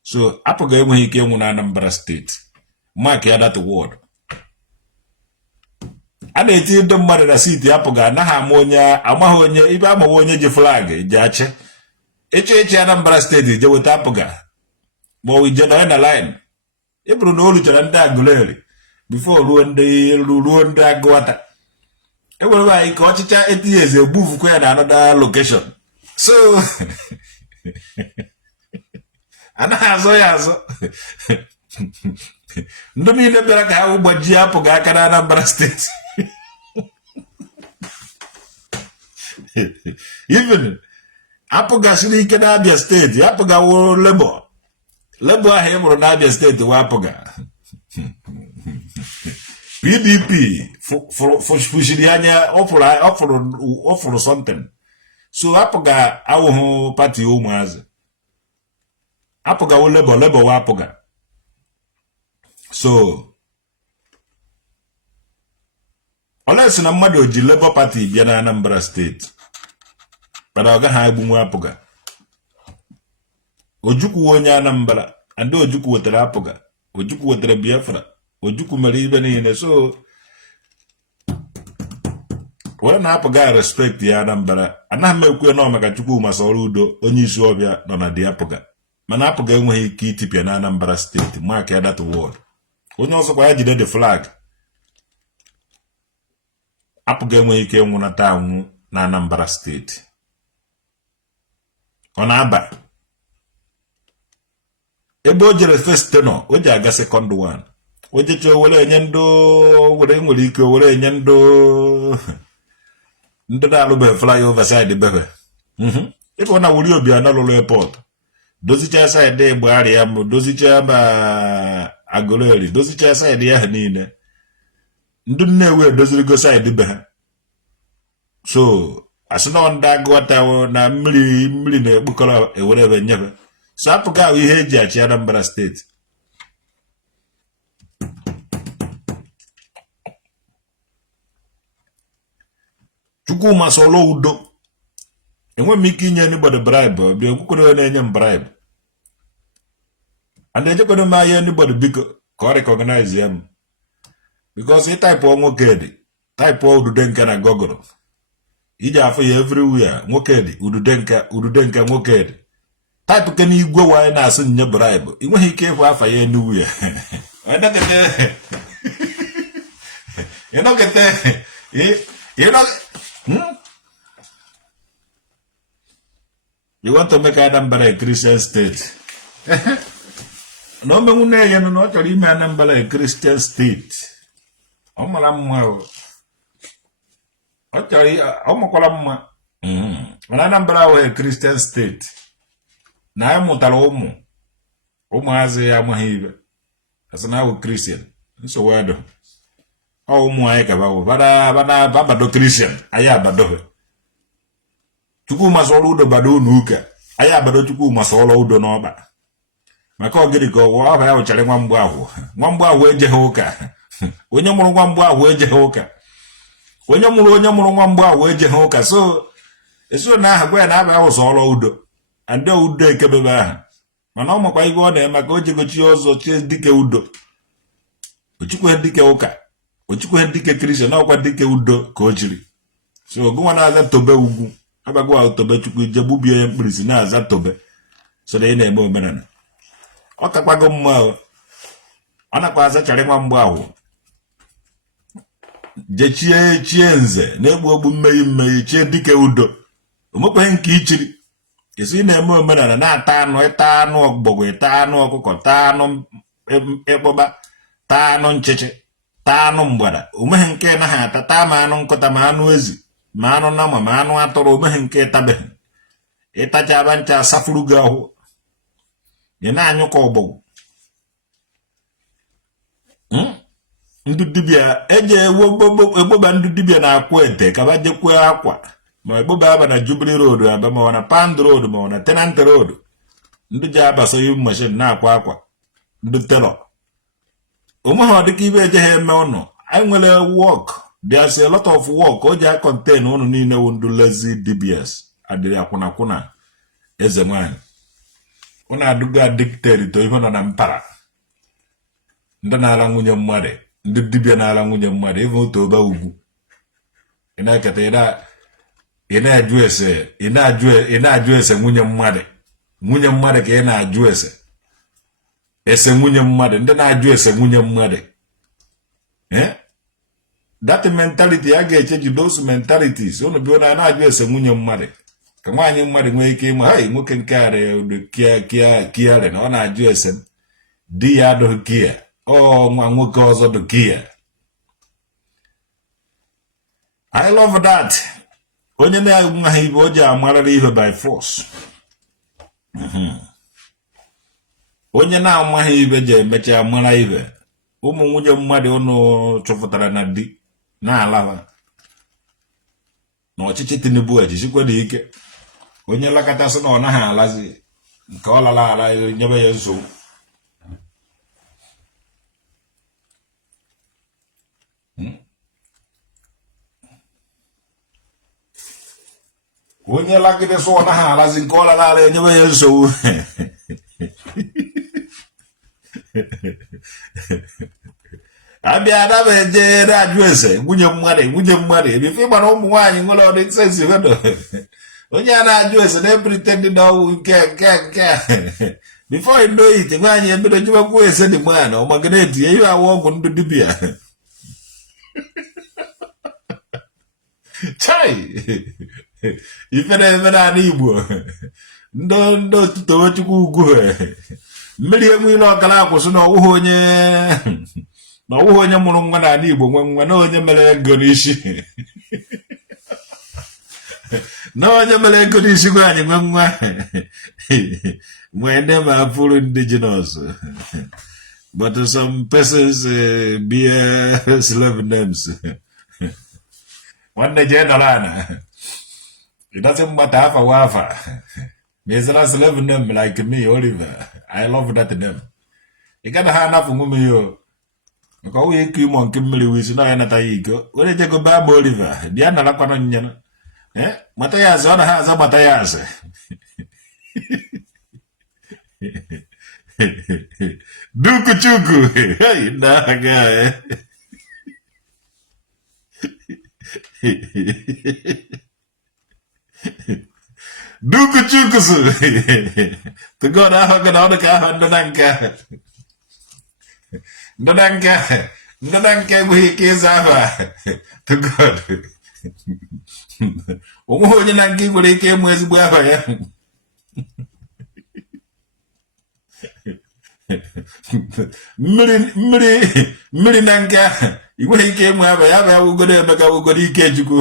so apụga enweghị ike enwu na Anambra steeti mark ya that word a na-eti ndị mmadụ na siti apụga anaghị ama onye amaghị onye ibe amaghị onye ji flag ji achị eche Anambra steeti je weta apụga ma ọ ije na line ịbụrụ na o luchara ndị Aguleri before ruo ndị Agụata enwere anyị ka ọchịcha etinye eze egbufukwa ya na another location so anaghị azọ ya azọ ndị niile bịara ka ha gbajie apụga aka na Anambra steeti even apụga siri ike na Abia steeti apụga wụrụ Labour ahụ emụrụ na Abia steeti wa apụga PDP fụchiri anya ọfụrụ something so apụga awụhụ pati ụmụazị apụga wụ Labour wa apụga so olesi na mmadụ ji Labour Party bịa na Anambra steeti mana ọ gaghị egbunwe apụga Ojukwu onye Anambra and Ojukwu wetara apụga Ojukwu wetara Biafra Ojukwu mere ibe niile so were na apụga respect ya Anambra anaghị m ekwe na maka Chukwu ma Soludo onye isi ọbịa nọ na dị apụga mana apụga enweghị ike itipịa na Anambra steeti mark ya that word onye ọzọkwa ya jide the flag apụga enweghị ike nwụnata anwụ na Anambra steeti ọ na-aba ebe o jere first tenor o ji aga second one o jeche were enye nwere ike were enye ndị na-alụbeghị flyover side bebe ebe ọ na wuri obi analụlụ airport dozicha side Igbagharị ya m dozicha ma Aguleri dozicha side ya ha niile ndị Nnewi edozirigo side be ha so asị na ndị Agụata na mmiri na-ekpokọrọ ewere ebe nyefe so apụga ahụ ihe eji achị Anambra steeti Chukwuma Soludo enwe m ike inye anybody bribe bịa ekwukwere na-enye m bribe and ejekwana m ahịa anybody biko ka ọ recognize ya m because ị taịpụ nwoke dị taịpụ udude nke na Google iji afọ ya everywhere nwoke dị udude nke nwoke dị taịpụ ke na igwe wanyị na-asị nye bribe ị nweghị ike ịhụ afa ya enuwu ya you want to make Anambra a Christian state na omenwu na-enye na ọ chọrọ ime Anambra a Christian state ọ mara mma ọ chọrọ ọ makwara mma mana Anambra ahụ a Christian state na anyị mụtara ụmụazị ya amaghị ibe asị na ahụ Christian nsogbu adọ ọ ụmụ anyị ka babado Christian anyị abadoghị Chukwuma Soludo bado n'ụka anyị abado Chukwuma Soludo udo n'ọba maka ogiri ka ọwụ ahụ ya wụchara nwamgbe ahụ ejeghị ụka onye mụrụ nwamgbe ahụ ejeghị ụka onye mụrụ nwamgbe ahụ ejeghị ụka so eso na aha gwa ya na aba ahụ Soludo udo ande udo ekebebe aha mana ọ makwa ibe ọ na-eme ka o jegochi ọzọ chie dike udo ochikwe dike ụka ochikwe dike Kristian ọkwa dike udo ka o jiri so gụnwa na-aza tobe ugwu abagwa tobe Chukwu jegbubie ya mkpirisi na-aza tobe so na ị na-eme omenala ọ kakwago mma ọ nakwa aza chara nwa mgbe ahụ je chie nze na-egbu ogbu mmeghi chie dike udo omekweghị nke ichiri esi ị na-eme omenala na-ata anụ ịta anụ ọgbọgwụ ịta anụ ọkụkọ taa anụ ịkpọba taa anụ nchịchị taa anụ mgbada omeghi nke naghị ata taa ma anụ nkụta ma anụ ezi ma anụ nama ma anụ atụrụ omeghi nke ịtabeghị ịtacha aba ncha asafuru gị ahụ ị na-anyụ ka ọgbọgwụ ndị dibịa eje egboba ndị dibịa na-akwụ ete ka ba jekwe akwa ma egboba aba na Jubilee Road aba ma ọ na Pound Road ma ọ na Tenant Road ndị ji aba sewing machine na-akwa akwa ndị terọ onweghị ọ dịka ibe ejeghị eme ụnụ anyị nwere work there's a lot of work o ji a contain ụnụ niile wụ ndị lazy dibias adịrị akwụnakwụna eze nwanyị ụnụ adịgo addicted to ihe nọ na mpara ndị na-ara nwunye mmadụ ndị dibịa na-ara nwunye mmadụ ịbụ otu obe ugwu ị na-eketa ị na-ajụ ese nwunye mmadụ ka ị na-ajụ ese nwunye mmadụ ndị na-ajụ ese nwunye mmadụ that mentality a ga-echeji those mentalities unu bi na na-ajụ ese nwunye mmadụ ka nwaanyị mmadụ nwee ike ịma ha nwoke nke kiarị na ọ na-ajụ ese di ya adụghị kia ọ nwa nwoke ọzọ dị kia I love that onye na-enweghị ibe o ji amarịrị ihe by force onye na-amaghị ibe ji emecha mara ibe ụmụ nwunye mmadụ ụnụ chụpụtara na di na-alaba na ọchịchị Tinubu ejichikwa dị ike onye lakọtasị na ọ naghị alazi nke ọ lara ala nyebe ya nsogbu onye lakịrị sọ ọ naghị alazi nke ọ lara ala nyebe ya nsogbu abịa adaba eje na-ajụ ese nwunye mmadụ ebife gbara ụmụ nwaanyị nwere ọdị sensi vedo onye a na-ajụ ese na pretend na ọwụ nke before you know it nwaanyị ebido jibekwa ese dị nwaanyị ọmagana etinye ihe awụ ọgwụ ndị dibịa chai ife na-eme n'ala Igbo ndị otuto Chukwu ugwu mmiri enwe ile ọkara akwụsị na ọwụghị onye mụrụ nwa n'ala Igbo nwe nwa na onye mere ego n'isi na onye mere ego n'isi gwa anyị nwe nwa nwee name are full indigenous but some persons bear slave names nwanne jee nọrọ ana it doesn't matter afa wafa mezara slave name like me Oliver I love that name ị gana ha anapụ nwume yo maka ọ wee ike ịmụ nke mmiri wisi na ya nataghị iko were jego baa ma Oliver bịa narakwana nyana mata ya azụ ọ na ha aza mata ya azụ dukuchuku na aga duku chukusu to God ahụ gị na ọ dị ka ahụ ndịna nke enweghị ike ịza ahụ a to God onweghị onye na nke nwere ike ịmụ ezigbo ahụ ya mmiri na nke ahụ ị nweghị ike ịmụ ahụ ya bịa wugoro emeka wugoro ike chukwu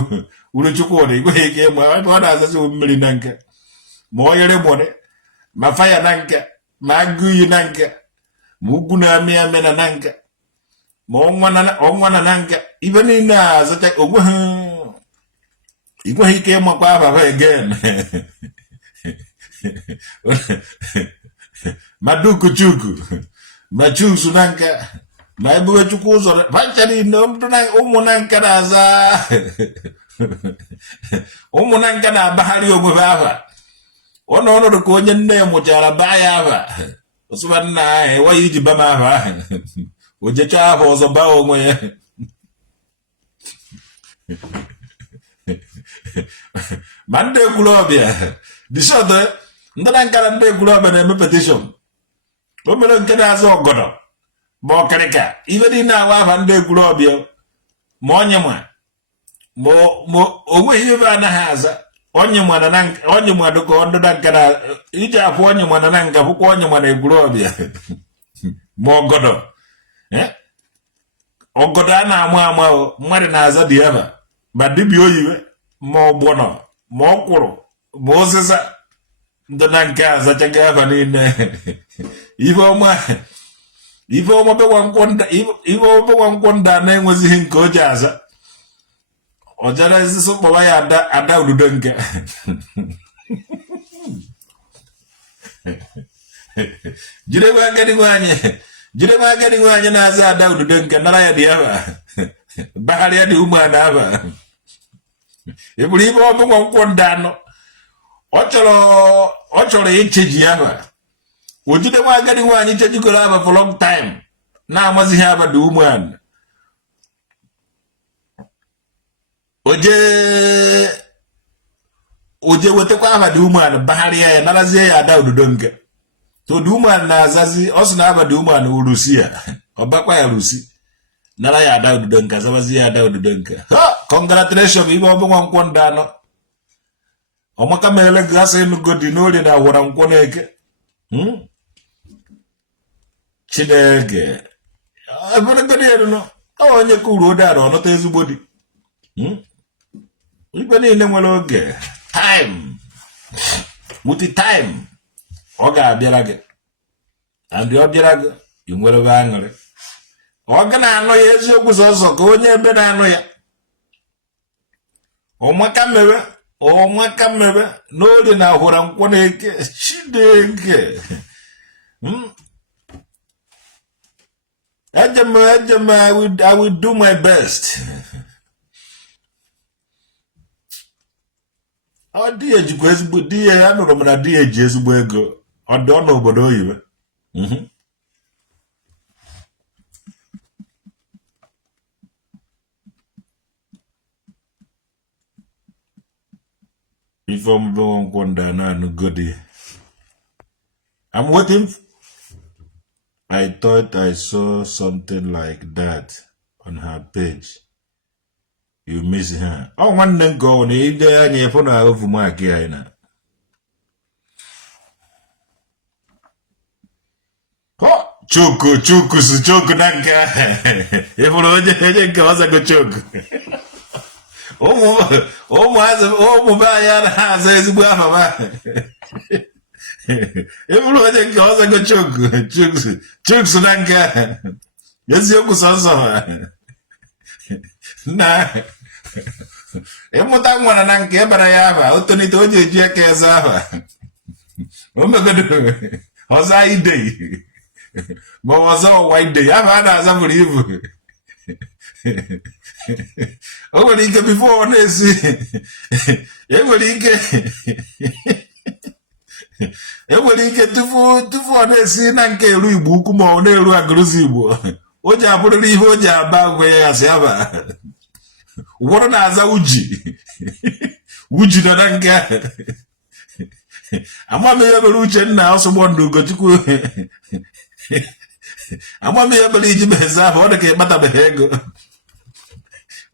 wuru Chukwudị ị nweghị ike ịmụ ebe ọ na-azazi mmiri na nke ma o yere mụrị ma faya na nke ma agụ iyi na nke ma ugwu na-amị amị na nke ma ọnwa na nke ibe niile a azacha ị nweghị ike ịmakwa ababa again ma duku chuku ma chusu na nke ma ebube chukwu ụzọ bachara ụmụ na nke na-aza ụmụ na nke na-abagharị onwe ha aha ọ nọ ọnọdụ ka onye nne ya mụchara baa ya aha ọsụba nna ahụ enweghị iji ba m aha ahụ o jechaa aha ọzọ baa onwe ya ma ndị ekwulọbịa bishọp ndị na nkara ndị ekwulọbịa na-eme petishọn o mere nke na-azụ ọgọdọ ma ọkịrịka ibe niile awa aha ndị ekwulọbịa ma onye ma onweghị ebe anaghị aza onye mmadụ ka ọdụ na nka na iji afụ onye mmadụ na nka bụkwa onye mmadụ ekwulọbịa ma ọgọdọ a na-amụ ama mmadụ na-aza dị ebe ma dibịa oyiwe ma ọgbọnọ ma ọkwụrụ ma osisa ndị na nke azachaghị aba niile ife ọma bekwa nkwọ nda na-enwezighị nke o ji aza ọ jara ezisi kpọwa ya ada ududo nke jirekwa agadi nwaanyị na-aza ada ududo nke nara ya dị aba bagharịa dị umeala aba eburu ibe ọbụkwa nkwọ ndị anọ ọ chọrọ icheji aba o jidekwa agadi nwaanyị chejikọrọ aba for long time na-amazighị aba dị umeala oje wetakwa aba dị umeala bagharịa ya narazie ya ada ududo nke to dị umeala na-azazi ọ sị na aba dị umeala urusi ya ọ bakwa ya rusi nara ya ada ududo nke azabazi ya ada ududo nke congratulations ibe ọbụnwa nkwọ ndị anọ ọmaka mere gasị ịnụgodi n'orie na awara nkwọ na-eke Chineke eberegodi elu onye ka uru ode ara ọnọta ezigbo di ibe niile nwere oge time with time ọ ga-abịara gị and ọ bịara gị ị nwere ebe aṅụrị ọ ga na-anụ ya eziokwu sọsọ ka onye ebe na-anụ ya ọmaka mmebe n'orie na ahụra nkwọ na-eke Chineke ejem I will do my best ọ dị ya ejikwa ezigbo di ya anụrụ m na di ya eji ezigbo ego ọ dị ọ n'obodo oyibo Ifeoma Nkwonda na Godi. I'm waiting. I thought I saw something like that on her page. You miss her. Oh, one then go on. Ide anya phone na ovu maki aina. Oh, chuku nanka. Ifo oje nke wasa go chuku. Omu ba ya na aza ezigbo afa ba. Ifo oje nke wasa go chuku nanka. Eziokwu sọsọ. Na ịmụta nwa na nke ebara ya aba otonite o ji eji aka eze aba o megodo ọzọ ide ma ọzọ ọwa ide aba a na-aza bụrụ ibu o nwere ike bifo ọ na-esi enwere ike tupu ọ na-esi na nke eru Igbo ukwu ma ọ na-eru agụrụzi Igbo o ji abụrịrị ihe o ji aba gwe ya asị aba ụfọdụ na-aza uji uji nọ na nke ama m ihe mere Uchenna Ọsụgbọ Ndụ Ugochukwu ama m ihe mere iji meze ahụ ọ dị ka ịkpatabeghị ego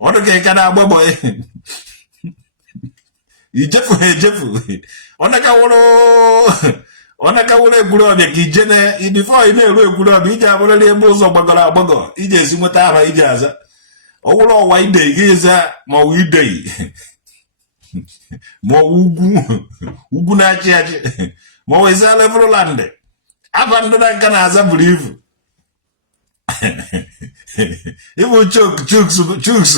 ọ dị ka ị ka na-agbabọ ijefu ha ejefu ọ na-akawụrụ egwuregwu ka ije bifo ị na-eru egwuregwu iji abụrịrị ebe ụzọ gbagọrọ agbagọ iji esi nweta aha iji aza ọ wụrụ ọwa idei gị za ma ọ wụ idei ma ọ wụ ugwu na-achị achị ma ọ wụ ezi levelland afa ndị na nka na-aza buru ibu ịbụ chuks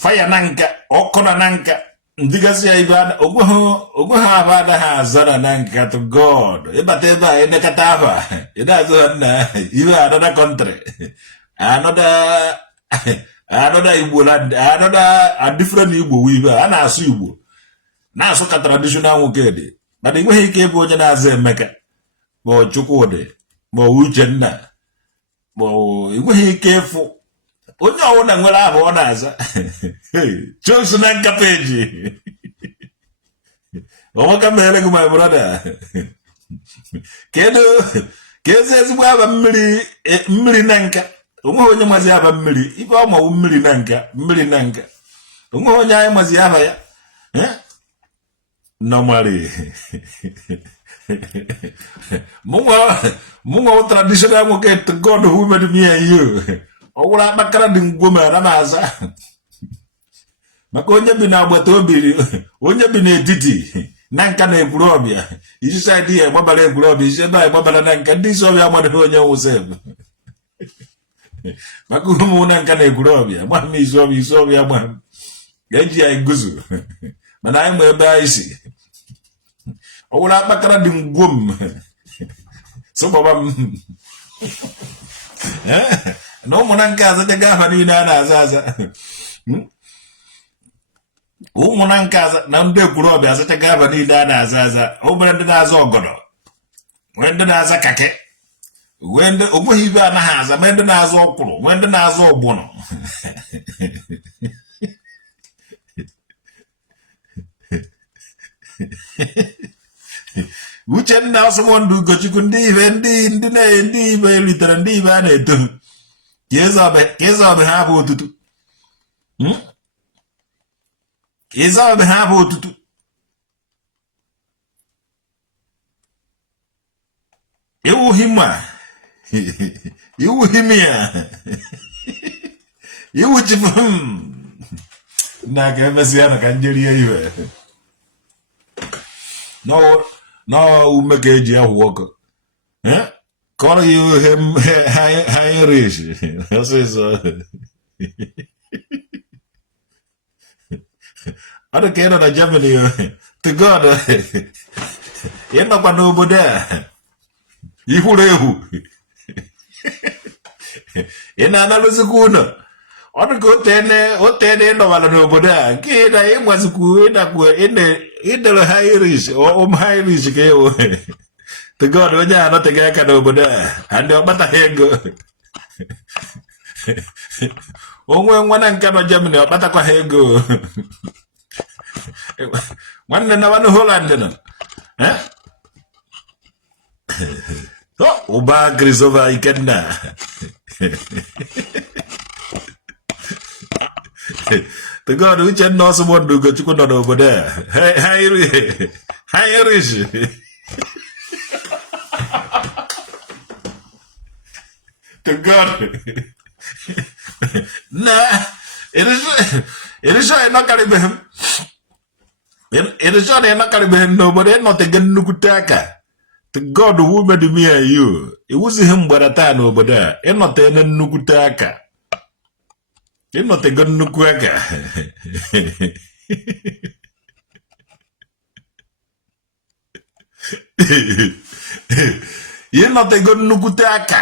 faya na nka ọkụ na nka ndigasị ya ibe ogwe ha abụ adaghị aza na nka to God ịbata ebe a edekata afa ịda-azụ ha nna iwe another country another Igbo land a different Igbo ibe a na-asụ Igbo na-asụ ka traditional nwoke dị mana enweghị ike ịbụ onye na-aza Emeka ma ọ Chukwudị ma ọ Uchenna ma enweghị ike ịfụ onye ọbụla nwere ahụ ọ na-aza chosu na nka peji ọnwaka mere gị my brother ka ezi ezigbo aba mmiri na nka onweghị onye mazi aba mmiri ibe ọ mawu mmiri na nka onweghị onye anyị mazi aha ya normally mụnwa traditional nwoke to God who made me and you ọ wụrụ akpakara dị ngwome ana na-aza maka onye bi n'agbata obi onye bi n'etiti na nka na Ekwurọbịa isi saịdị ya gbabara Ekwurọbịa isi ebe a gbabara na nka ndị isi ọbịa amadịghị onye wụsị maka ụmụ na nka na Ekwurọbịa gba m isi ọbịa gba m ga-eji ya iguzo mana anyị ma ebe anyị si ọ wụrụ akpakara dị ngwom sọgbaba m na ụmụ na nke azachaga afa niile a na-aza ụmụ na nke na ndị Ekwurọbịa azachaga afa niile a na-aza o nwere ndị na-aza ọgọdọ nwee ndị na-aza kake ogweghị ibe anaghị aza mee ndị na-aza ọkwụrụ nwee ndị na-aza ọgbụnọ Uchenna Ọsụgbọ Ndụ Ugochukwu ndị ibe eritere ndị ibe a na-eto ka ịzọbe ha bụ otutu iwughị m ya iwuchifu na ka emesịa na ka njerie iwe ume ka eji ahụ ọkụ kọrọ ya ha irish ọsịsọ ọ dị ka ị nọ na Germany to God ị nọkwa n'obodo a ihuru ehu ị na-analụzikwa ụlọ ọ dị ka otene ịnọwala n'obodo a nke na ịgbazikwu ịdere ha irish ha irish ka ewu to God onye a anọteghị aka n'obodo a ndị ọ kpataghị ego onwe nwa na nka nọ Germany ọ kpatakwaghị ego nwanne na nwanne Holland nọ ụba Grisova Ikenna to God Uchenna Ọsụgbọ Ndụ Ugochukwu nọ n'obodo a ha irish to God na ịrịsọ ịnọkarịbeghị n'obodo ịnọtege nnukwute aka to God who made me and you iwuzighị mgbara taa n'obodo a ịnọtene nnukwute aka ịnọtego nnukwu aka ịnọtego nnukwute aka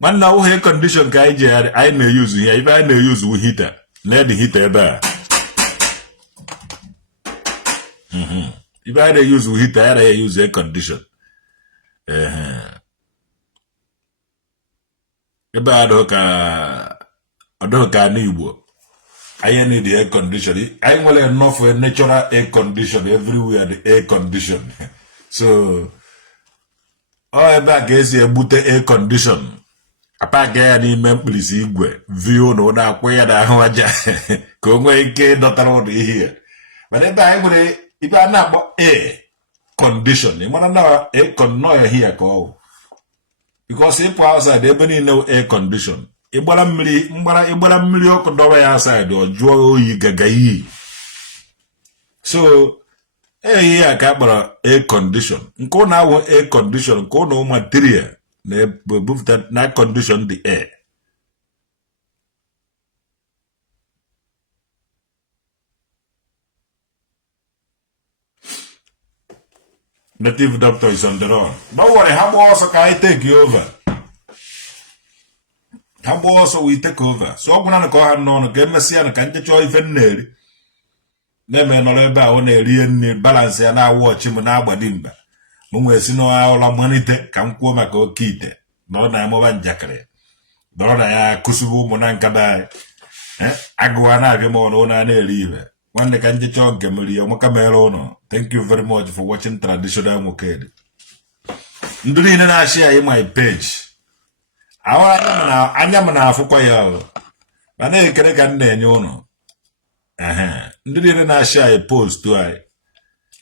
nwanne ọwụghị kọndishọn ka anyị na-eyuzu ya ibe anyị na-eyuzu hita led hita ebe a ibe anyị na-eyuzu hita ya na-eyuzu kọndishọn ebe adoka na Igbo I need the air conditioning. I want enough natural air condition everywhere. The air condition. So, all back is a bute air condition. Apa gaya ni memplisi igwe view no na kwaya da hawaja. Ko nwe ike dotaro di here. But ebe I want ibe na bo air condition. You wanna know air con no here ko. Because if outside ebe ni no air condition. Igbara mmiri ọkụ dọwa ya aside ọ jụọ oyi gaga iyi. So eyi ya ka akpọrọ air condition. Nke ọ na-awụ air condition nke ọ na material na-ebupụta na condition the air. Native doctor is on the run. Don't worry, how also can I take you over? How also we take over. So I'm gonna call him no game messiah can get your even nearly. Neme no leba on a real balance and I watch him on our badimba. Mumwe no our monite can come a Oke-Ite. No na movan jacare. Don't I kusubu monankadai. Aguana gemon and a leave. One the can get your gamily or Mocamerono. Thank you very much for watching traditional Moked. Nduni na share my page. Anya na afukwa ya mana ekere ka nna enye ụnụ ndị niile na-ashare post to ai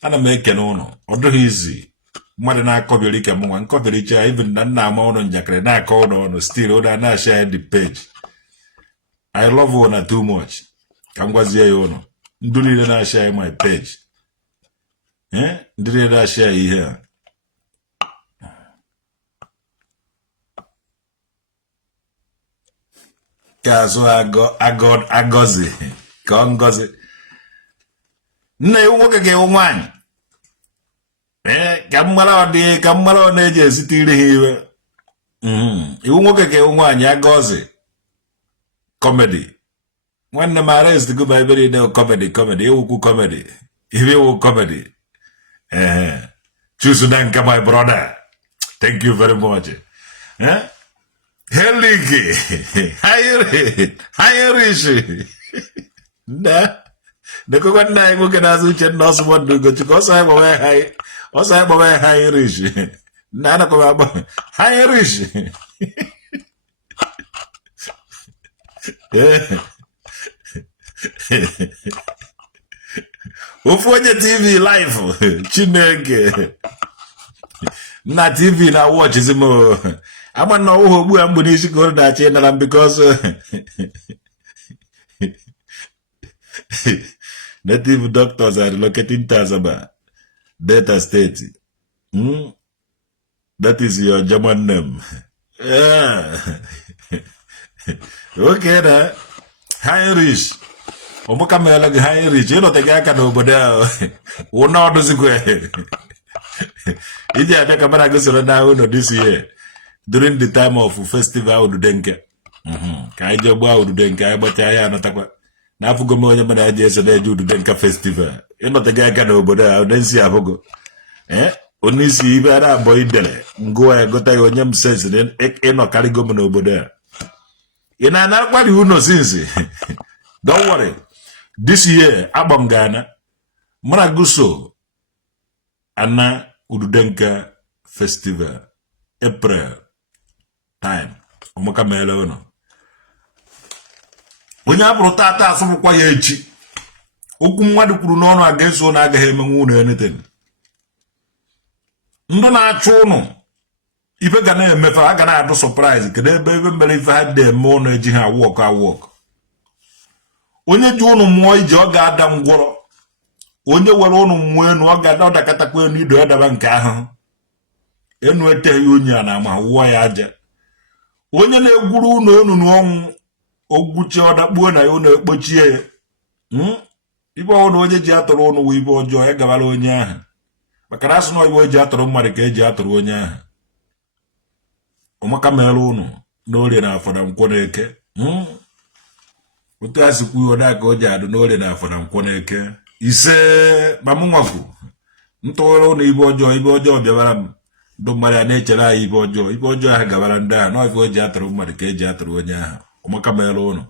ana m ekene ụnụ ọ dịghị izi mmadụ na-akọbiri ike mụnwa nkọbiricha even na nna ama ụnụ njakịrị na-akọ ụnụ still ụda na-ashare the page. I love ụnụ too much ka m gwazie ya ụnụ ndị niile na-ashare my page ndị niile na-ashare ihe a Kazo agozi ka ngozi nne nwoke ga nwanyi ka mmara na-eji esite ire ha iwe iwu nwoke ga nwanyi agozi comedy nwanne m arrest go by very day comedy ewukwu comedy iwu comedy choose na my brother, thank you very much. Heligi, Irish. Na, the coconut name who can ask you not what to go to cause I have a Irish. Nana come about Irish. Ufoje TV live, Chineke. Na TV na watch is more. I'm not know who I'm going to go to that channel because native doctors are locating Tazaba, Delta State. That is your German name. Yeah. Okay, na. Heinrich. Omoka mela Heinrich. You know the guy can over there. Who know does it? Ije ata kamera gosoro na uno this year during the time of festival ududenke ka ije gba ududenke agbacha ya anatakwa na afugo me onye mara aje so na ududenke festival inote ga na obodo a odensi afugo onisi ibe ara boy idele ngo e gota onye m sense ino karigo m na obodo a ina na kwari uno since don't worry this year agbam Ghana mara guso Anna Ududenka Festival April time Omoka mele ono onye abụrụ tata asọpụkwa ya echi okwu mmadụ kwuru n'ọnụ against na agaghị emenwu unu anything ndụ na-achụ unu ife ga na-emefe a ga na-adụ surprise kedu ebe mere ife ha dị eme unu eji ha work onye ji unu mmụọ iji ọ ga-ada ngwọrọ onye were unu mmụọ enu ọ ga-ada ọdakatakwa enu ido adaba nke ahụ enu eteghị onye a na ama wụọ ya aja onye na-egwuru unu enu n'ọnwụ ogwuchi ọdakpuo na ya unu ekpochie ya ibe ọnụ onye ji atụrụ unu wụ ibe ọjọọ ya gabara onye ahụ maka na asụ na iwe eji atụrụ mmadụ ka eji atụrụ onye ahụ Ọmaka mere unu n'orie na afọ na nkwọ na eke otu asikwu oda ka o ji adụ n'orie na afọ na nkwọ na eke ise mamụnwakwu ntụrụ unu ibe ọjọọ bịawara m ndụ mmadụ a na-echere anyị ibe ọjọọ ahụ gabara ndị ahụ n'ife o ji atụrụ mmadụ ka eji atụrụ onye ahụ ọmaka mere ụnụ